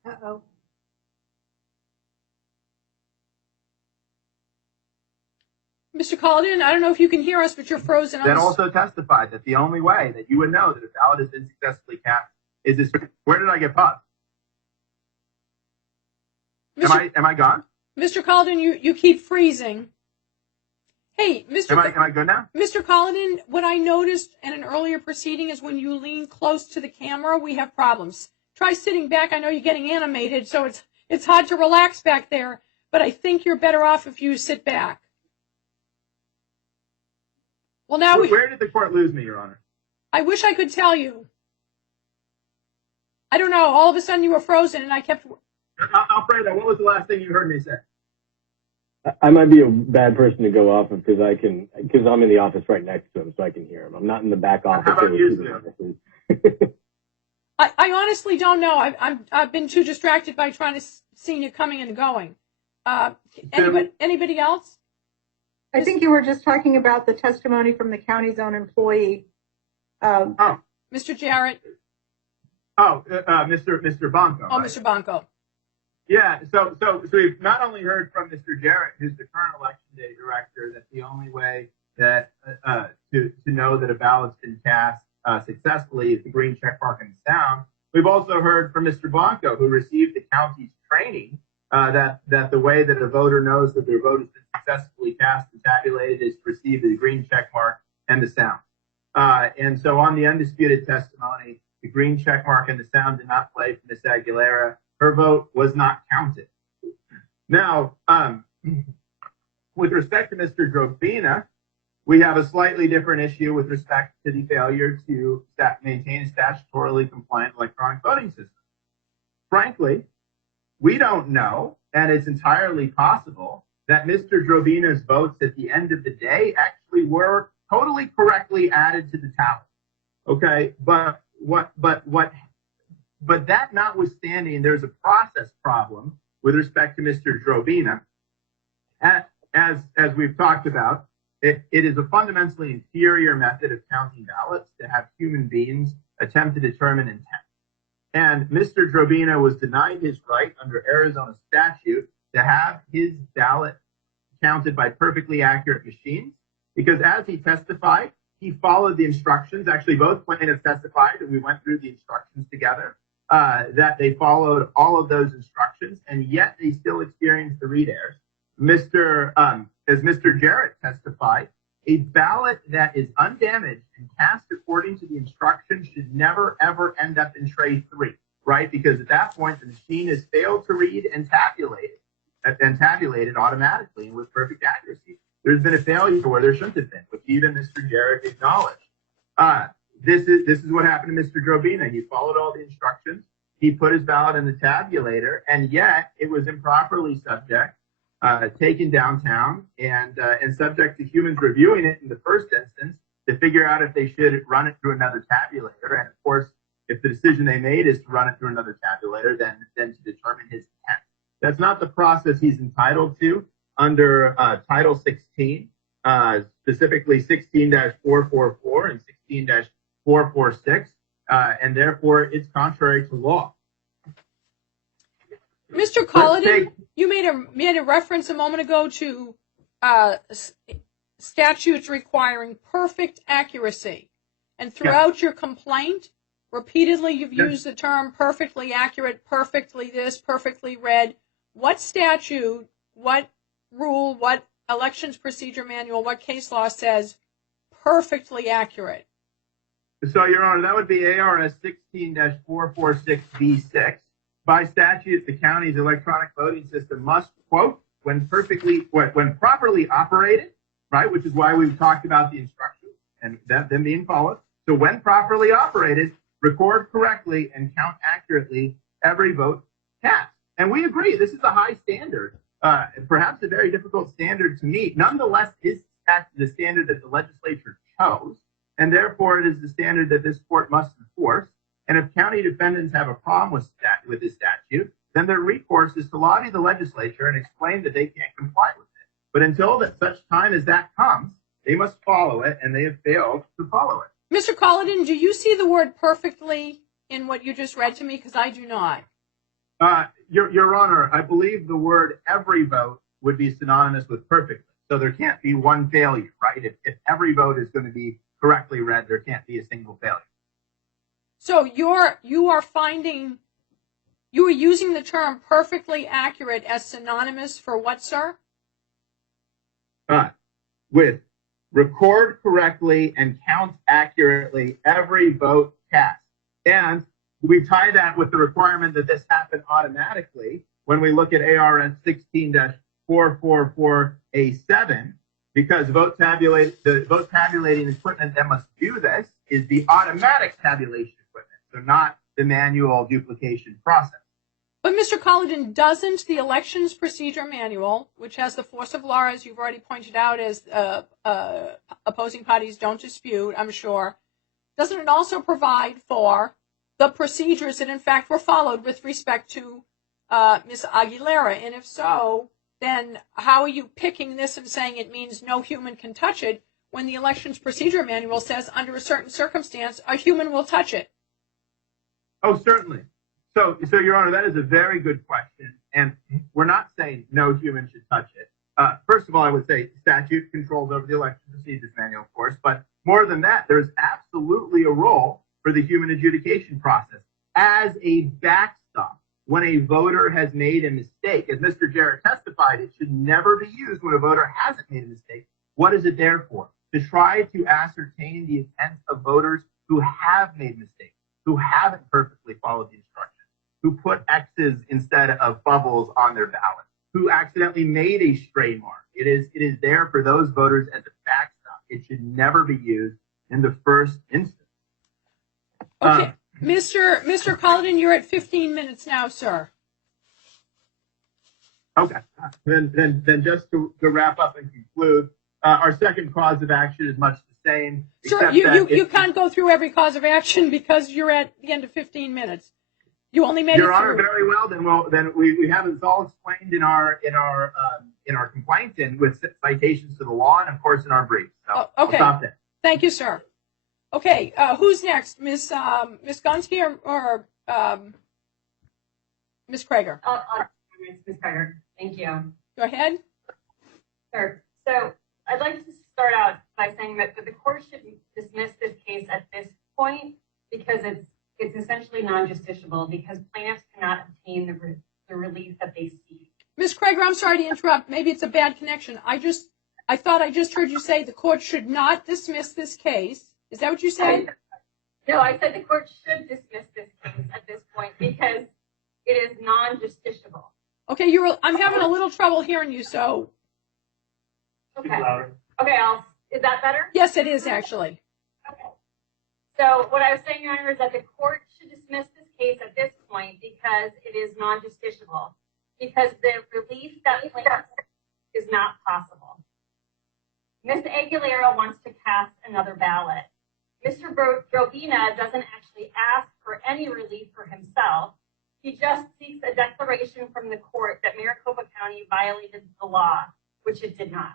Uh-oh. Mr. Calden, I don't know if you can hear us, but you're frozen. That also testified that the only way that you would know that a ballot has been successfully cast is this. Where did I get paused? Am I gone? Mr. Calden, you keep freezing. Hey, Mr. Am I good now? Mr. Collin, what I noticed in an earlier proceeding is when you lean close to the camera, we have problems. Try sitting back. I know you're getting animated, so it's hard to relax back there, but I think you're better off if you sit back. Well, now Where did the court lose me, Your Honor? I wish I could tell you. I don't know. All of a sudden you were frozen, and I kept... Alfredo, what was the last thing you heard me say? I might be a bad person to go off of because I'm in the office right next to him, so I can hear him. I'm not in the back office. How about you, I honestly don't know. I've been too distracted by trying to see you coming and going. Anybody else? I think you were just talking about the testimony from the county's own employee. Mr. Jarrett. Mr. Banco. Oh, right? Mr. Banco. Yeah, so we've not only heard from Mr. Jarrett, who's the current election day director, that the only way that to know that a ballot's been cast successfully is the green check mark and the sound. We've also heard from Mr. Blanco, who received the county's training that the way that a voter knows that their vote has been successfully cast and tabulated is to receive the green check mark and the sound. And so on the undisputed testimony, the green check mark and the sound did not play for Ms. Aguilera. Her vote was not counted. Now, with respect to Mr. Drobina, we have a slightly different issue with respect to the failure to maintain a statutorily compliant electronic voting system. Frankly, we don't know, and it's entirely possible that Mr. Drobina's votes at the end of the day actually were totally correctly added to the tally. Okay, but that notwithstanding, there's a process problem with respect to Mr. Drobina. As we've talked about, it is a fundamentally inferior method of counting ballots to have human beings attempt to determine intent. And Mr. Drobina was denied his right under Arizona statute to have his ballot counted by perfectly accurate machines, because as he testified, he followed the instructions. Actually, both plaintiffs testified, and we went through the instructions together, that they followed all of those instructions, and yet they still experienced the read errors. As Mr. Jarrett testified, a ballot that is undamaged and cast according to the instructions should never, ever end up in tray 3, right? Because at that point, the machine has failed to read and tabulated automatically and with perfect accuracy. There's been a failure where there shouldn't have been, which even Mr. Jarrett acknowledged. This is what happened to Mr. Drobina. He followed all the instructions. He put his ballot in the tabulator, and yet it was improperly taken downtown and subject to humans reviewing it in the first instance to figure out if they should run it through another tabulator. And of course, if the decision they made is to run it through another tabulator, then to determine his intent. That's not the process he's entitled to under Title 16, specifically 16-444 and 16-446, and therefore it's contrary to law. Mr. Collin, you made a reference a moment ago to statutes requiring perfect accuracy, and throughout your complaint, repeatedly you've used the term perfectly accurate, perfectly this, perfectly read. What statute, what rule, what elections procedure manual, what case law says perfectly accurate? So, Your Honor, that would be ARS 16-446B6. By statute, the county's electronic voting system must, quote, when properly operated, right, which is why we've talked about the instructions and them being followed. So when properly operated, record correctly and count accurately every vote cast. And we agree, this is a high standard, perhaps a very difficult standard to meet. Nonetheless, this is the standard that the legislature chose, and therefore it is the standard that this court must enforce. And if county defendants have a problem with this statute, then their recourse is to lobby the legislature and explain that they can't comply with it. But until such time as that comes, they must follow it, and they have failed to follow it. Mr. Collin, do you see the word perfectly in what you just read to me? Because I do not. Your Honor, I believe the word every vote would be synonymous with perfectly. So there can't be one failure, right? If every vote is going to be correctly read, there can't be a single failure. So you are using the term perfectly accurate as synonymous for what, sir? with record correctly and count accurately every vote cast. And we tie that with the requirement that this happen automatically when we look at ARS 16-444A7, because the vote tabulating equipment that must do this is the automatic tabulation equipment, so not the manual duplication process. But Mr. Collin, doesn't the elections procedure manual, which has the force of law, as you've already pointed out, as opposing parties don't dispute, I'm sure, doesn't it also provide for the procedures that in fact were followed with respect to Ms. Aguilera? And if so, then how are you picking this and saying it means no human can touch it when the elections procedure manual says under a certain circumstance a human will touch it? Oh, certainly. So Your Honor, that is a very good question, and we're not saying no human should touch it. First of all, I would say statute controls over the election procedures manual, of course, but more than that, there's absolutely a role for the human adjudication process as a backstop. When a voter has made a mistake, as Mr. Jarrett testified, it should never be used when a voter hasn't made a mistake. What is it there for? To try to ascertain the intent of voters who have made mistakes, who haven't perfectly followed the instructions, who put X's instead of bubbles on their ballot, who accidentally made a stray mark. It is there for those voters as a backstop. It should never be used in the first instance. Okay. Mr. Collin, you're at 15 minutes now, sir. Okay. Then just to wrap up and conclude, our second cause of action is much the same. Sir, you can't go through every cause of action because you're at the end of 15 minutes. You only made Your it Honor, through. very well. Then we have it all explained in our complaint and with citations to the law and of course in our brief. So okay. I'll stop there. Thank you, sir. Okay, who's next, Miss Gonski or Miss Krager? Ms. Krager. Thank you. Go ahead. Sure. So I'd like to start out by saying that the court should dismiss this case at this point because it's essentially non-justiciable because plaintiffs cannot obtain the relief that they seek. Miss Krager, I'm sorry to interrupt. Maybe it's a bad connection. I thought I just heard you say the court should not dismiss this case. Is that what you said? No, I said the court should dismiss this case at this point because it is non-justiciable. Okay, I'm having a little trouble hearing you, so. Okay. Okay, is that better? Yes, it is actually. Okay. So what I was saying, Your Honor, is that the court should dismiss this case at this point because it is non-justiciable, because the relief that plaintiffs is not possible. Ms. Aguilera wants to cast another ballot. Mr. Drobina doesn't actually ask for any relief for himself. He just seeks a declaration from the court that Maricopa County violated the law, which it did not.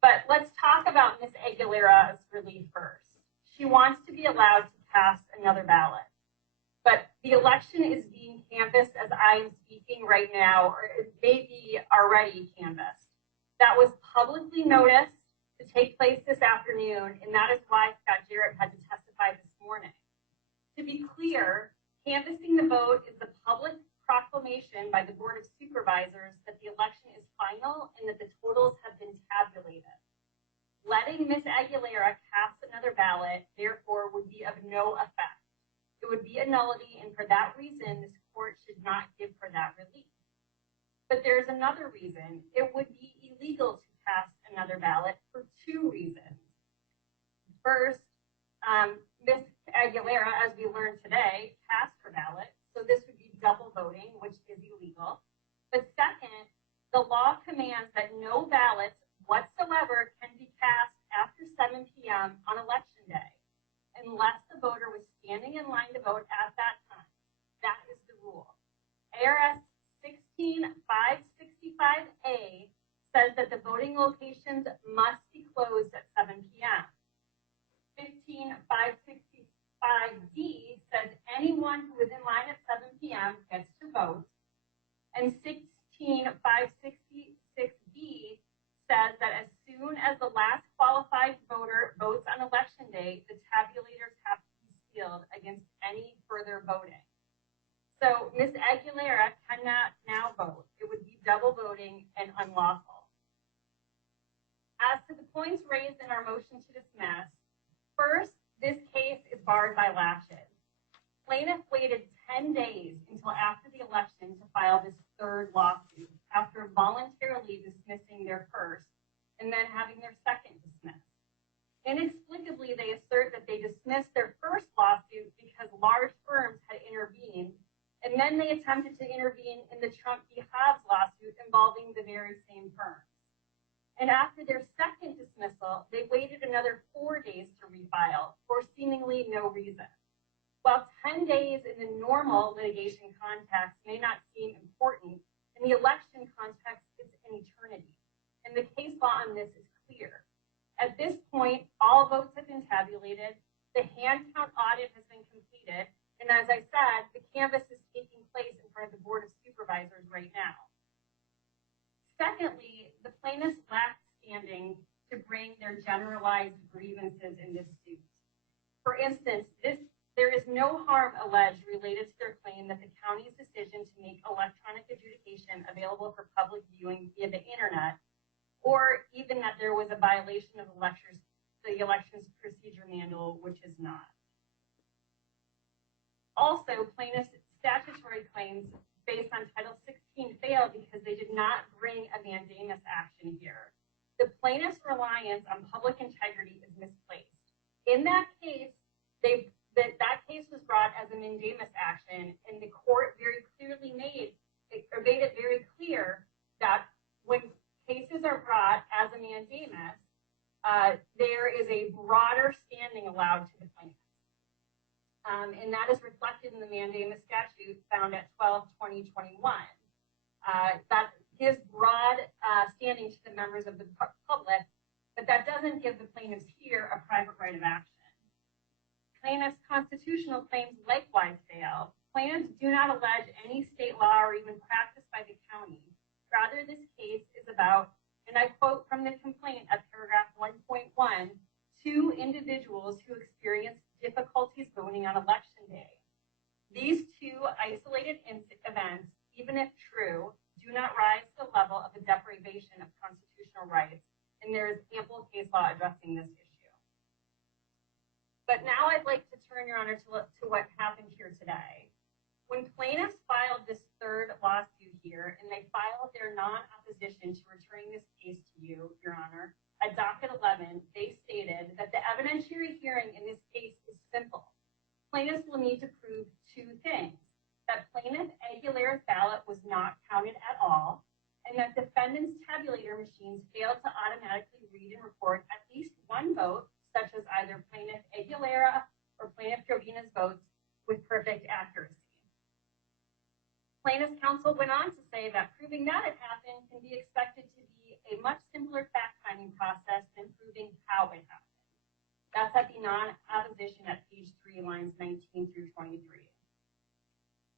But let's talk about Ms. Aguilera's relief first. She wants to be allowed to cast another ballot. But the election is being canvassed as I am speaking right now, or it may be already canvassed. That was publicly noticed to take place this afternoon, and that is why Scott Jarrett had to testify this morning. To be clear, canvassing the vote is the public proclamation by the Board of Supervisors that the election is final and that the totals have been tabulated. Letting Ms. Aguilera cast another ballot, therefore, would be of no effect. It would be a nullity, and for that reason, this court should not give her that relief. But there's another reason. It would be illegal to cast another ballot for two reasons. First, Ms. Aguilera, as we learned today, cast her ballot, so this would be double voting, which is illegal. But second, the law commands that no ballots whatsoever can be cast after 7 p.m. on election day, unless the voter was standing in line to vote at that time. That is the rule. ARS 16-565A says that the voting locations must be closed at 7 p.m. 15-565D says anyone who is in line at 7 p.m. gets to vote. And 16-566B says that as soon as the last qualified voter votes on election day, the tabulators have to be sealed against any further voting. So Ms. Aguilera cannot now vote. It would be double voting and unlawful. As to the points raised in our motion to dismiss. First, this case is barred by latches. Plaintiff waited 10 days until after the election to file this third lawsuit after voluntarily dismissing their first and then having their second dismissed. Inexplicably, they assert that they dismissed their first lawsuit because large firms had intervened, and then they attempted to intervene in the Trump v. Hobbs lawsuit involving the very same firms. And after their second dismissal, they waited another 4 days to refile for seemingly no reason. While 10 days in the normal litigation context may not seem important, in the election context, it's an eternity. And the case law on this is clear. At this point, all votes have been tabulated, the hand count audit has been completed, and as I said, the canvass is taking place in front of the Board of Supervisors right now. Secondly, the plaintiffs lack standing to bring their generalized grievances in this suit. For instance, there is no harm alleged related to their claim that the county's decision to make electronic adjudication available for public viewing via the internet, or even that there was a violation of the elections procedure manual, which is not. Also, plaintiffs' statutory claims based on Title 16 failed because they did not bring a mandamus action here. The plaintiff's reliance on public integrity is misplaced. In that case, that case was brought as a mandamus action, and the court very clearly made it very clear that when cases are brought as a mandamus, there is a broader standing allowed to the plaintiff. And that is reflected in the mandamus statute found at 12/2021. That gives broad standing to the members of the public, but that doesn't give the plaintiffs here a private right of action. Plaintiffs' constitutional claims likewise fail. Plaintiffs do not allege any state law or even practice by the county. Rather, this case is about, and I quote from the complaint at paragraph 1.1, 2 individuals who experienced difficulties voting on election day. These 2 isolated events, even if true, do not rise to the level of a deprivation of constitutional rights, and there is ample case law addressing this issue. But now I'd like to turn, Your Honor, to what happened here today. When plaintiffs filed this third lawsuit here, and they filed their non-opposition to returning this case to you, Your Honor, at docket 11, they stated that the evidentiary hearing in this case is simple. Plaintiffs will need to prove 2 things: that plaintiff Aguilera's ballot was not counted at all, and that defendants' tabulator machines failed to automatically read and record at least 1 vote, such as either plaintiff Aguilera or plaintiff Jovina's votes, with perfect accuracy. Plaintiff's counsel went on to say that proving that it happened can be expected to be a much simpler fact-finding process than proving how it happened. That's at the non-opposition at page 3, lines 19 through 23.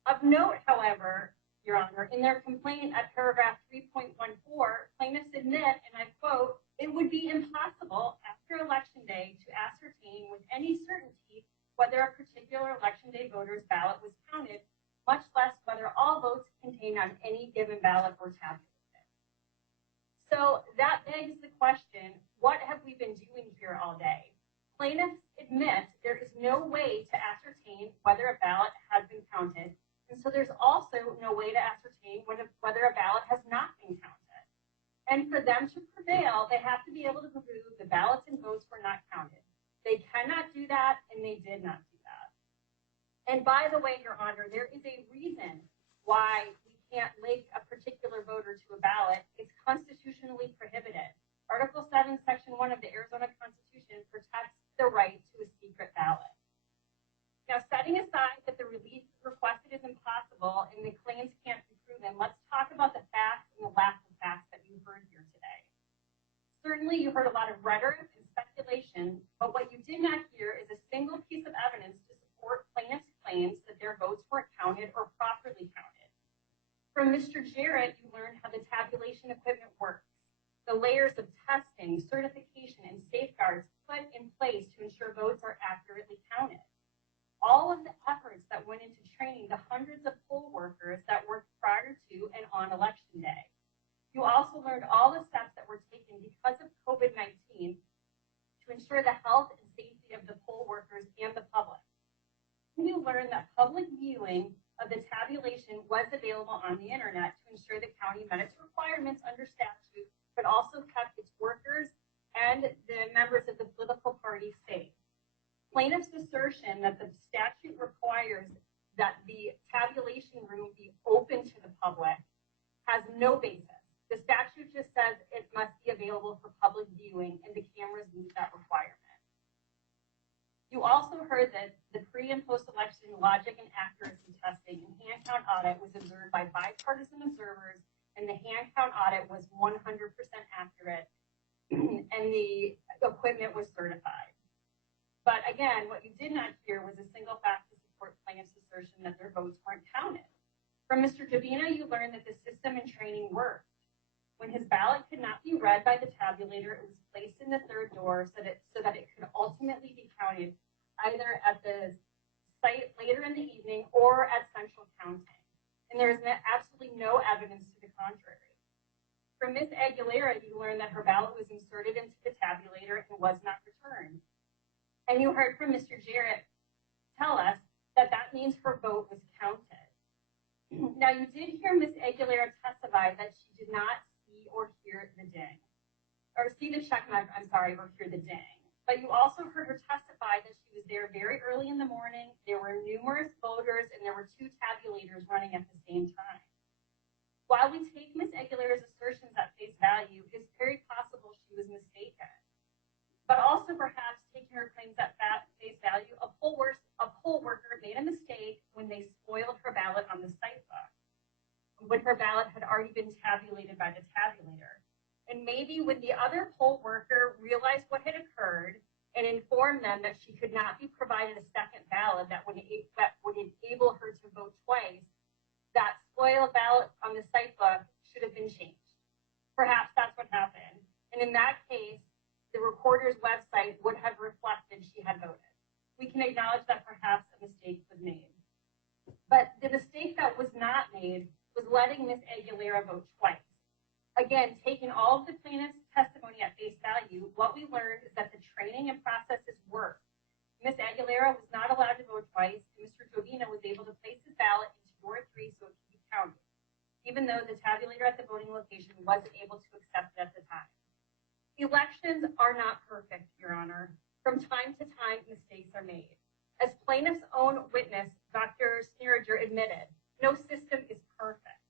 Of note, however, Your Honor, in their complaint at paragraph 3.14, plaintiffs admit, and I quote, "It would be impossible after Election Day to ascertain with any certainty whether a particular Election Day voter's ballot was counted, much less whether all votes contained on any given ballot were tabulated." So that begs the question, what have we been doing here all day? Plaintiffs admit there is no way to ascertain whether a ballot has been counted, and so there's also no way to ascertain whether a ballot has not been counted. And for them to prevail, they have to be able to prove the ballots and votes were not counted. They cannot do that, and they did not do that. And by the way, Your Honor, there is a reason why we can't link a particular voter to a ballot. It's constitutionally prohibited. Article 7, Section 1 of the Arizona Constitution protects the right to a secret ballot. Now, setting aside that the relief requested is impossible and the claims can't be proven, let's talk about the facts and the lack of facts that you heard here today. Certainly, you heard a lot of rhetoric and speculation, but what you did not hear is a single piece of evidence to support plaintiffs' claims that their votes weren't counted or properly counted. From Mr. Jarrett, you learned how the tabulation equipment works, the layers of testing, certification, and safeguards put in place to ensure votes are accurately counted. All of the efforts that went into training the hundreds of poll workers that worked prior to and on Election Day. You also learned all the steps that were taken because of COVID-19 to ensure the health and safety of the poll workers and the public. You learned that public viewing of the tabulation was available on the internet to ensure the county met its requirements under statute, but also kept its workers and the members of the political party safe. Plaintiff's assertion that the statute requires that the tabulation room be open to the public has no basis. The statute just says it must be available for public viewing, and the cameras meet that requirement. You also heard that the pre- and post-election logic and accuracy testing and hand count audit was observed by bipartisan observers, and the hand count audit was 100% accurate, and the equipment was certified. But again, what you did not hear was a single fact to support plaintiff's assertion that their votes weren't counted. From Mr. Davina, you learned that the system and training worked. When his ballot could not be read by the tabulator, it was placed in the third door so that it could ultimately be counted either at the site later in the evening or at central counting. And there is absolutely no evidence to the contrary. From Ms. Aguilera, you learned that her ballot was inserted into the tabulator and was not returned. And you heard from Mr. Jarrett tell us that that means her vote was counted. Now, you did hear Ms. Aguilera testify that she did not see or hear the ding, or see the check mark, or hear the ding. But you also heard her testify that she was there very early in the morning, there were numerous voters, and there were two tabulators running at the same time. While we take Ms. Aguilera's assertions at face value, it's very possible she was mistaken. But also perhaps taking her claims at face value, a poll worker made a mistake when they spoiled her ballot on the site book, when her ballot had already been tabulated by the tabulator. And maybe when the other poll worker realized what had occurred and informed them that she could not be provided a second ballot that would enable her to vote twice, that spoiled ballot on the site book should have been changed. Perhaps that's what happened. And in that case, the recorder's website would have reflected she had voted. We can acknowledge that perhaps a mistake was made. But the mistake that was not made was letting Ms. Aguilera vote twice. Again, taking all of the plaintiff's testimony at face value, what we learned is that the training and processes worked. Ms. Aguilera was not allowed to vote twice, and Mr. Jovina was able to place his ballot into door 3 so it could be counted, even though the tabulator at the voting location wasn't able to accept it at the time. Elections are not perfect, Your Honor. From time to time, mistakes are made. As plaintiff's own witness, Dr. Sneeringer admitted, no system is perfect.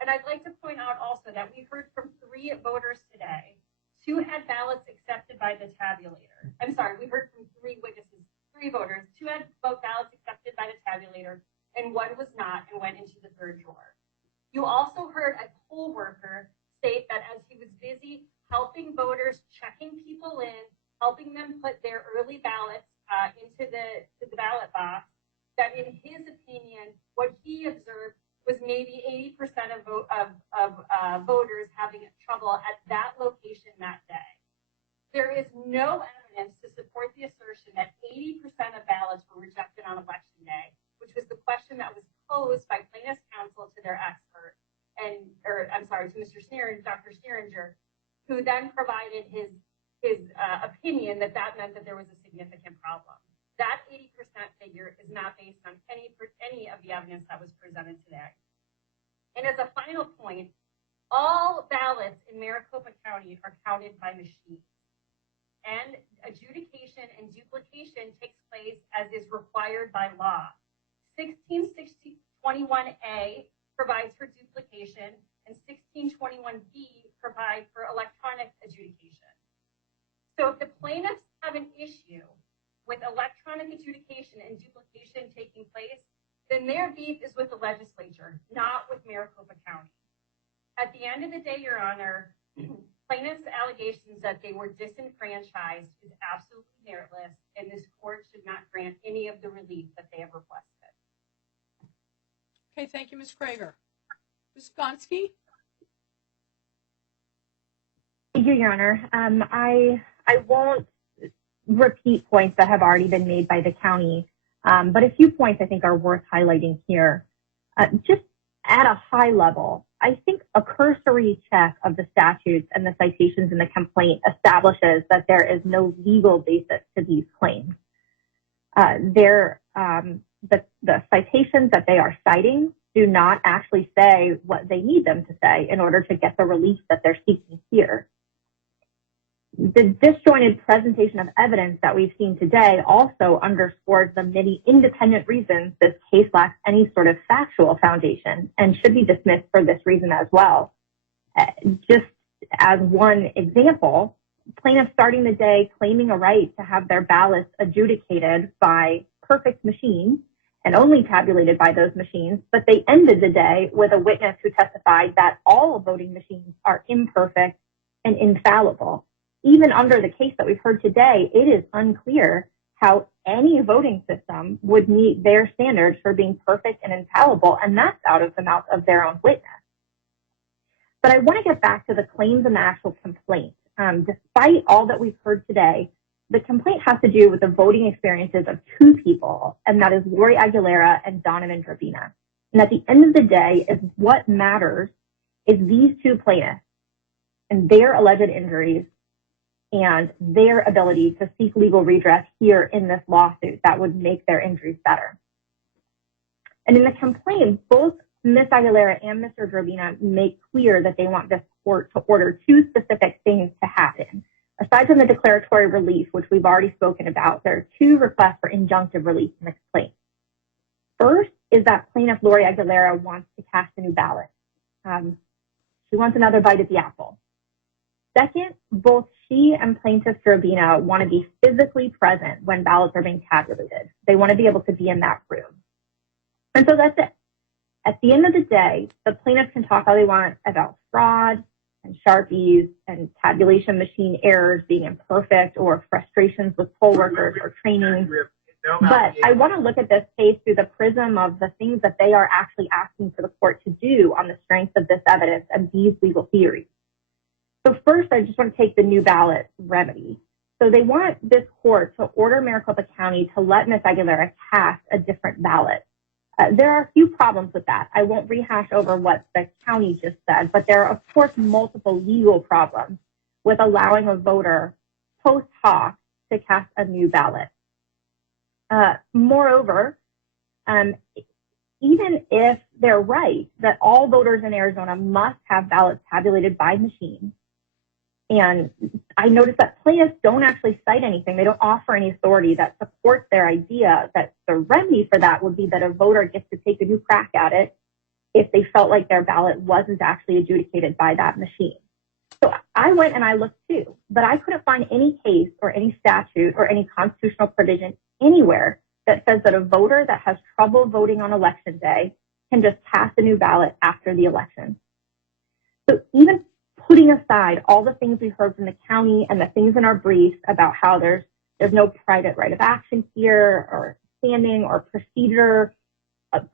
And I'd like to point out also that we heard from 3 voters today. 2 had ballots accepted by the tabulator. We heard from 3 witnesses, 3 voters. 2 had ballots accepted by the tabulator, and 1 was not and went into the third drawer. You also heard a poll worker state that as he was busy helping voters, checking people in, helping them put their early ballots into the ballot box, that in his opinion, what he observed was maybe 80% of voters having trouble at that location that day. There is no evidence to support the assertion that 80% of ballots were rejected on election day, which was the question that was posed by plaintiff's counsel to their expert, to Mr. Sneeringer, Dr. Sneeringer, who then provided his opinion that meant that there was a significant problem. That 80% figure is not based on any of the evidence that was presented today. And as a final point, all ballots in Maricopa County are counted by machines. And adjudication and duplication takes place as is required by law. 1621A provides for duplication, and 1621B provides for electronic adjudication. So if the plaintiffs have an issue with electronic adjudication and duplication taking place, then their beef is with the legislature, not with Maricopa County. At the end of the day, Your Honor, plaintiffs' allegations that they were disenfranchised is absolutely meritless, and this court should not grant any of the relief that they have requested. Okay, thank you, Ms. Krager. Ms. Gonski? Thank you, Your Honor. I won't repeat points that have already been made by the county, but a few points I think are worth highlighting here. Just at a high level, I think a cursory check of the statutes and the citations in the complaint establishes that there is no legal basis to these claims. The citations that they are citing do not actually say what they need them to say in order to get the relief that they're seeking here. The disjointed presentation of evidence that we've seen today also underscores the many independent reasons this case lacks any sort of factual foundation and should be dismissed for this reason as well. Just as one example, plaintiffs starting the day claiming a right to have their ballots adjudicated by perfect machines and only tabulated by those machines, but they ended the day with a witness who testified that all voting machines are imperfect and infallible. Even under the case that we've heard today, it is unclear how any voting system would meet their standards for being perfect and infallible, and that's out of the mouth of their own witness. But I want to get back to the claims and the actual complaint. Despite all that we've heard today, the complaint has to do with the voting experiences of two people, and that is Laurie Aguilera and Donovan Dravina. And at the end of the day, is what matters is these two plaintiffs and their alleged injuries and their ability to seek legal redress here in this lawsuit that would make their injuries better. And in the complaint, both Ms. Aguilera and Mr. Dravina make clear that they want this court to order two specific things to happen. Aside from the declaratory relief, which we've already spoken about, there are two requests for injunctive relief in the complaint. First is that plaintiff Laurie Aguilera wants to cast a new ballot. She wants another bite at the apple. Second, both she and plaintiff Dravina want to be physically present when ballots are being tabulated. They want to be able to be in that room. And so that's it. At the end of the day, the plaintiffs can talk all they want about fraud and Sharpies and tabulation machine errors being imperfect or frustrations with poll workers or training. But I want to look at this case through the prism of the things that they are actually asking for the court to do on the strength of this evidence and these legal theories. So first, I just want to take the new ballot remedy. So they want this court to order Maricopa County to let Ms. Aguilera cast a different ballot. There are a few problems with that. I won't rehash over what the county just said, but there are, of course, multiple legal problems with allowing a voter post hoc to cast a new ballot. Moreover, even if they're right that all voters in Arizona must have ballots tabulated by machine, and I noticed that plaintiffs don't actually cite anything. They don't offer any authority that supports their idea that the remedy for that would be that a voter gets to take a new crack at it if they felt like their ballot wasn't actually adjudicated by that machine. So I went and I looked too, but I couldn't find any case or any statute or any constitutional provision anywhere that says that a voter that has trouble voting on election day can just cast a new ballot after the election. So even putting aside all the things we've heard from the county and the things in our briefs about how there's no private right of action here or standing or procedure,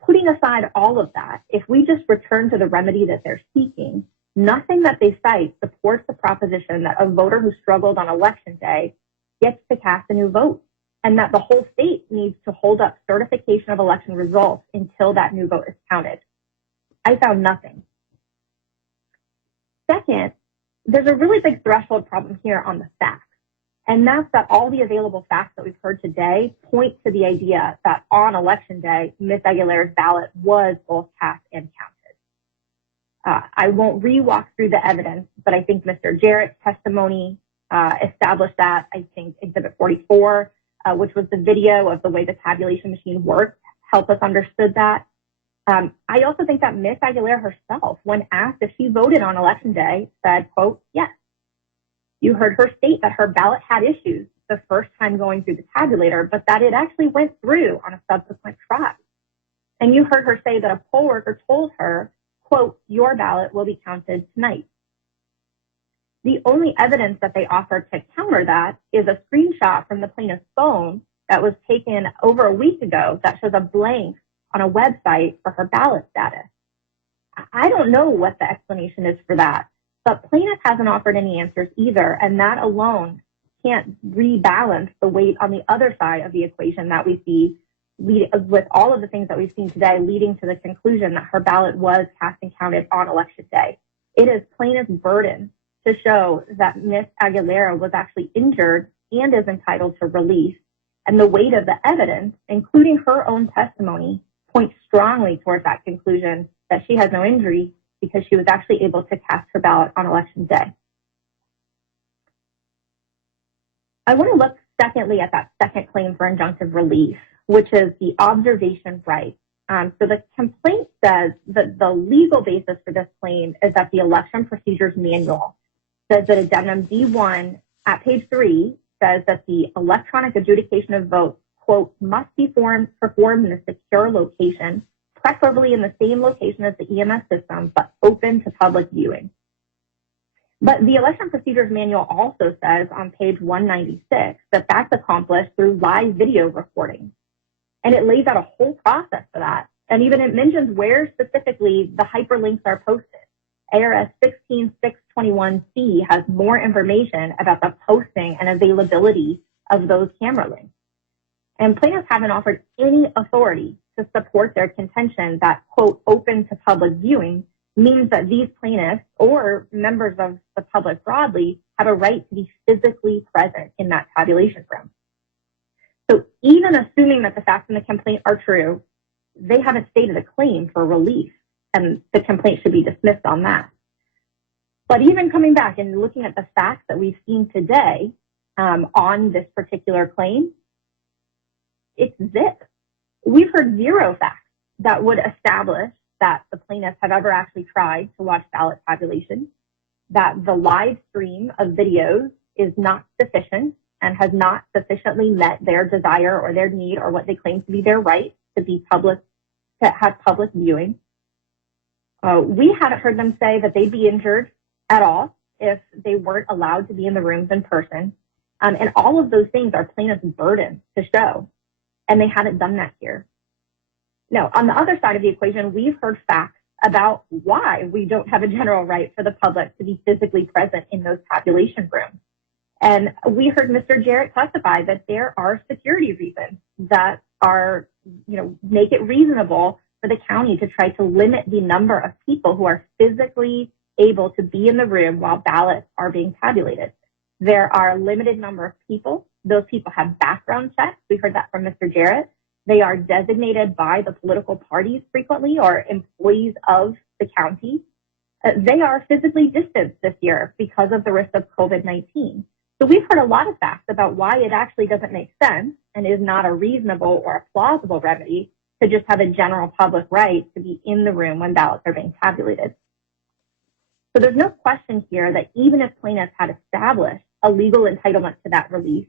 putting aside all of that, if we just return to the remedy that they're seeking, nothing that they cite supports the proposition that a voter who struggled on election day gets to cast a new vote, and that the whole state needs to hold up certification of election results until that new vote is counted. I found nothing. Second, there's a really big threshold problem here on the facts, and that's that all the available facts that we've heard today point to the idea that on election day, Ms. Aguilera's ballot was both cast and counted. I won't re-walk through the evidence, but I think Mr. Jarrett's testimony established that. I think Exhibit 44, which was the video of the way the tabulation machine worked, helped us understood that. I also think that Ms. Aguilera herself, when asked if she voted on election day, said, quote, yes. You heard her state that her ballot had issues the first time going through the tabulator, but that it actually went through on a subsequent try. And you heard her say that a poll worker told her, quote, your ballot will be counted tonight. The only evidence that they offer to counter that is a screenshot from the plaintiff's phone that was taken over a week ago that shows a blank on a website for her ballot status. I don't know what the explanation is for that, but plaintiff hasn't offered any answers either, and that alone can't rebalance the weight on the other side of the equation that we see with all of the things that we've seen today, leading to the conclusion that her ballot was cast and counted on election day. It is plaintiff's burden to show that Ms. Aguilera was actually injured and is entitled to relief. And the weight of the evidence, including her own testimony, points strongly towards that conclusion that she has no injury because she was actually able to cast her ballot on election day. I want to look secondly at that second claim for injunctive relief, which is the observation right. So the complaint says that the legal basis for this claim is that the election procedures manual says that addendum D1 at page 3 says that the electronic adjudication of votes, quote, must be performed in a secure location, preferably in the same location as the EMS system, but open to public viewing. But the election procedures manual also says on page 196 that that's accomplished through live video recording. And it lays out a whole process for that. And even it mentions where specifically the hyperlinks are posted. ARS 16621C has more information about the posting and availability of those camera links. And plaintiffs haven't offered any authority to support their contention that, quote, open to public viewing means that these plaintiffs or members of the public broadly have a right to be physically present in that tabulation room. So even assuming that the facts in the complaint are true, they haven't stated a claim for relief, and the complaint should be dismissed on that. But even coming back and looking at the facts that we've seen today on this particular claim, it's zip. We've heard zero facts that would establish that the plaintiffs have ever actually tried to watch ballot tabulation, that the live stream of videos is not sufficient and has not sufficiently met their desire or their need or what they claim to be their right to be public, to have public viewing. We haven't heard them say that they'd be injured at all if they weren't allowed to be in the rooms in person. And all of those things are plaintiff's burden to show, and they haven't done that here. Now, on the other side of the equation, we've heard facts about why we don't have a general right for the public to be physically present in those tabulation rooms. And we heard Mr. Jarrett testify that there are security reasons that are, make it reasonable for the county to try to limit the number of people who are physically able to be in the room while ballots are being tabulated. There are a limited number of people. Those people have background checks. We heard that from Mr. Jarrett. They are designated by the political parties frequently or employees of the county. They are physically distanced this year because of the risk of COVID-19. So we've heard a lot of facts about why it actually doesn't make sense and is not a reasonable or a plausible remedy to just have a general public right to be in the room when ballots are being tabulated. So there's no question here that even if plaintiffs had established a legal entitlement to that relief,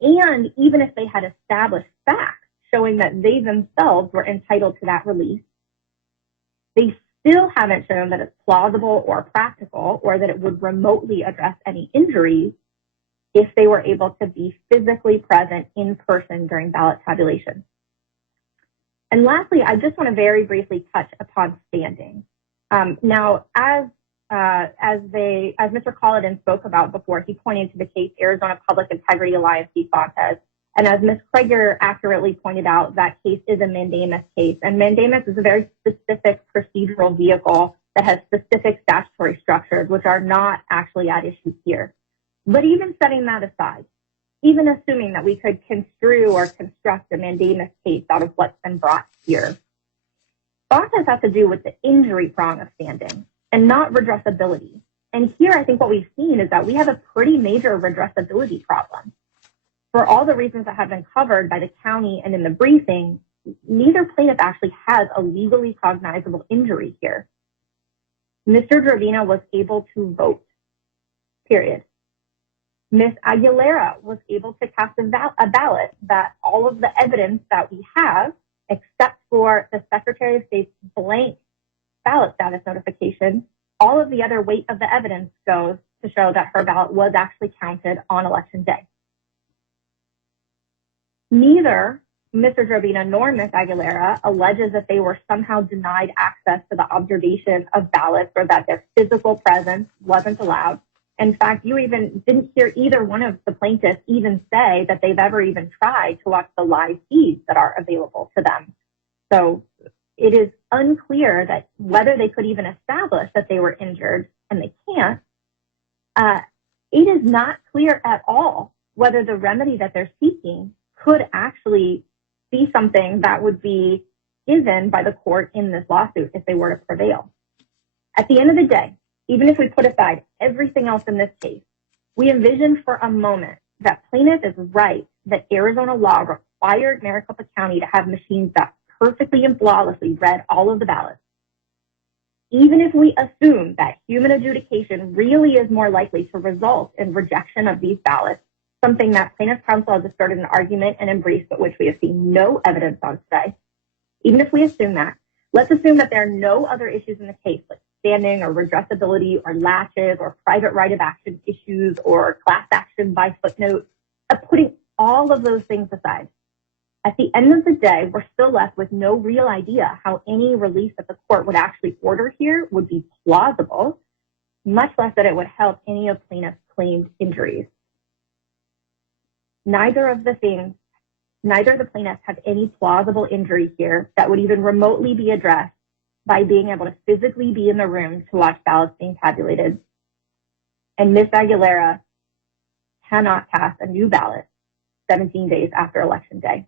and even if they had established facts showing that they themselves were entitled to that relief, they still haven't shown that it's plausible or practical or that it would remotely address any injuries if they were able to be physically present in person during ballot tabulation. And lastly, I just want to very briefly touch upon standing. Now, as Mr. Colladin spoke about before, he pointed to the case Arizona Public Integrity Alliance v. Fontes. And as Ms. Krieger accurately pointed out, that case is a mandamus case. And mandamus is a very specific procedural vehicle that has specific statutory structures, which are not actually at issue here. But even setting that aside, even assuming that we could construe or construct a mandamus case out of what's been brought here, Fontes has to do with the injury prong of standing and not redressability. And here, I think what we've seen is that we have a pretty major redressability problem. For all the reasons that have been covered by the county and in the briefing, neither plaintiff actually has a legally cognizable injury here. Mr. Dravina was able to vote, period. Ms. Aguilera was able to cast a ballot that all of the evidence that we have, except for the Secretary of State's blank ballot status notification, all of the other weight of the evidence goes to show that her ballot was actually counted on election day. Neither Mr. Dravina nor Ms. Aguilera alleges that they were somehow denied access to the observation of ballots or that their physical presence wasn't allowed. In fact, you even didn't hear either one of the plaintiffs even say that they've ever even tried to watch the live feeds that are available to them. So it is unclear that whether they could even establish that they were injured, and they can't. It is not clear at all whether the remedy that they're seeking could actually be something that would be given by the court in this lawsuit if they were to prevail. At the end of the day, even if we put aside everything else in this case, we envision for a moment that plaintiff is right that Arizona law required Maricopa County to have machines that perfectly and flawlessly read all of the ballots. Even if we assume that human adjudication really is more likely to result in rejection of these ballots, something that plaintiff's counsel has asserted an argument and embraced, but which we have seen no evidence on today, even if we assume that, let's assume that there are no other issues in the case, like standing or redressability or latches or private right of action issues or class action by footnote. Putting all of those things aside, at the end of the day, we're still left with no real idea how any relief that the court would actually order here would be plausible, much less that it would help any of plaintiff's claimed injuries. Neither of the plaintiffs have any plausible injury here that would even remotely be addressed by being able to physically be in the room to watch ballots being tabulated. And Ms. Aguilera cannot cast a new ballot 17 days after Election Day.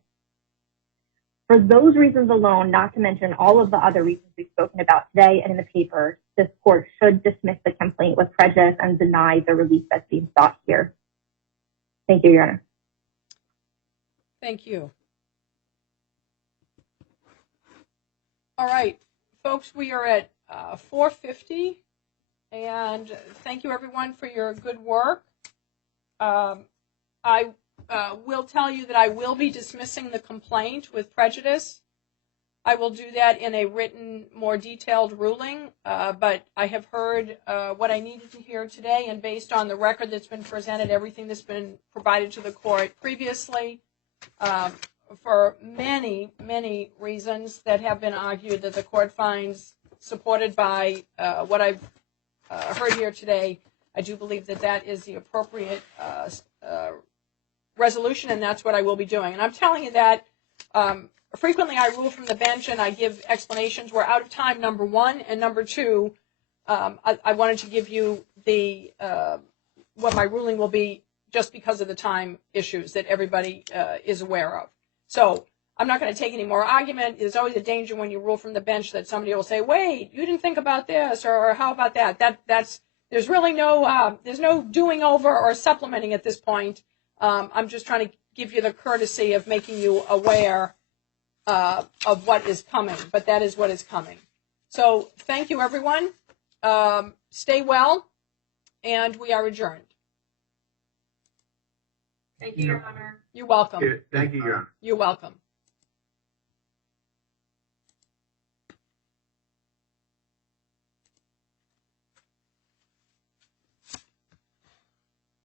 For those reasons alone, not to mention all of the other reasons we've spoken about today and in the paper, this court should dismiss the complaint with prejudice and deny the relief that's being sought here. Thank you, Your Honor. Thank you. All right, folks, we are at 4:50, and thank you everyone for your good work. I will tell you that I will be dismissing the complaint with prejudice. I will do that in a written, more detailed ruling, but I have heard what I needed to hear today, and based on the record that's been presented, everything that's been provided to the court previously, for many, many reasons that have been argued that the court finds supported by what I've heard here today, I do believe that that is the appropriate resolution, and that's what I will be doing. And I'm telling you that frequently I rule from the bench and I give explanations. We're out of time, number one, and number two, I wanted to give you the what my ruling will be just because of the time issues that everybody is aware of. So I'm not going to take any more argument. There's always a danger when you rule from the bench that somebody will say, wait, you didn't think about this, or how about that? There's really no, there's no doing over or supplementing at this point. I'm just trying to give you the courtesy of making you aware of what is coming, but that is what is coming. So thank you, everyone. Stay well, and we are adjourned. Thank you, Your Honor. You're welcome. Thank you, Your Honor. You're welcome.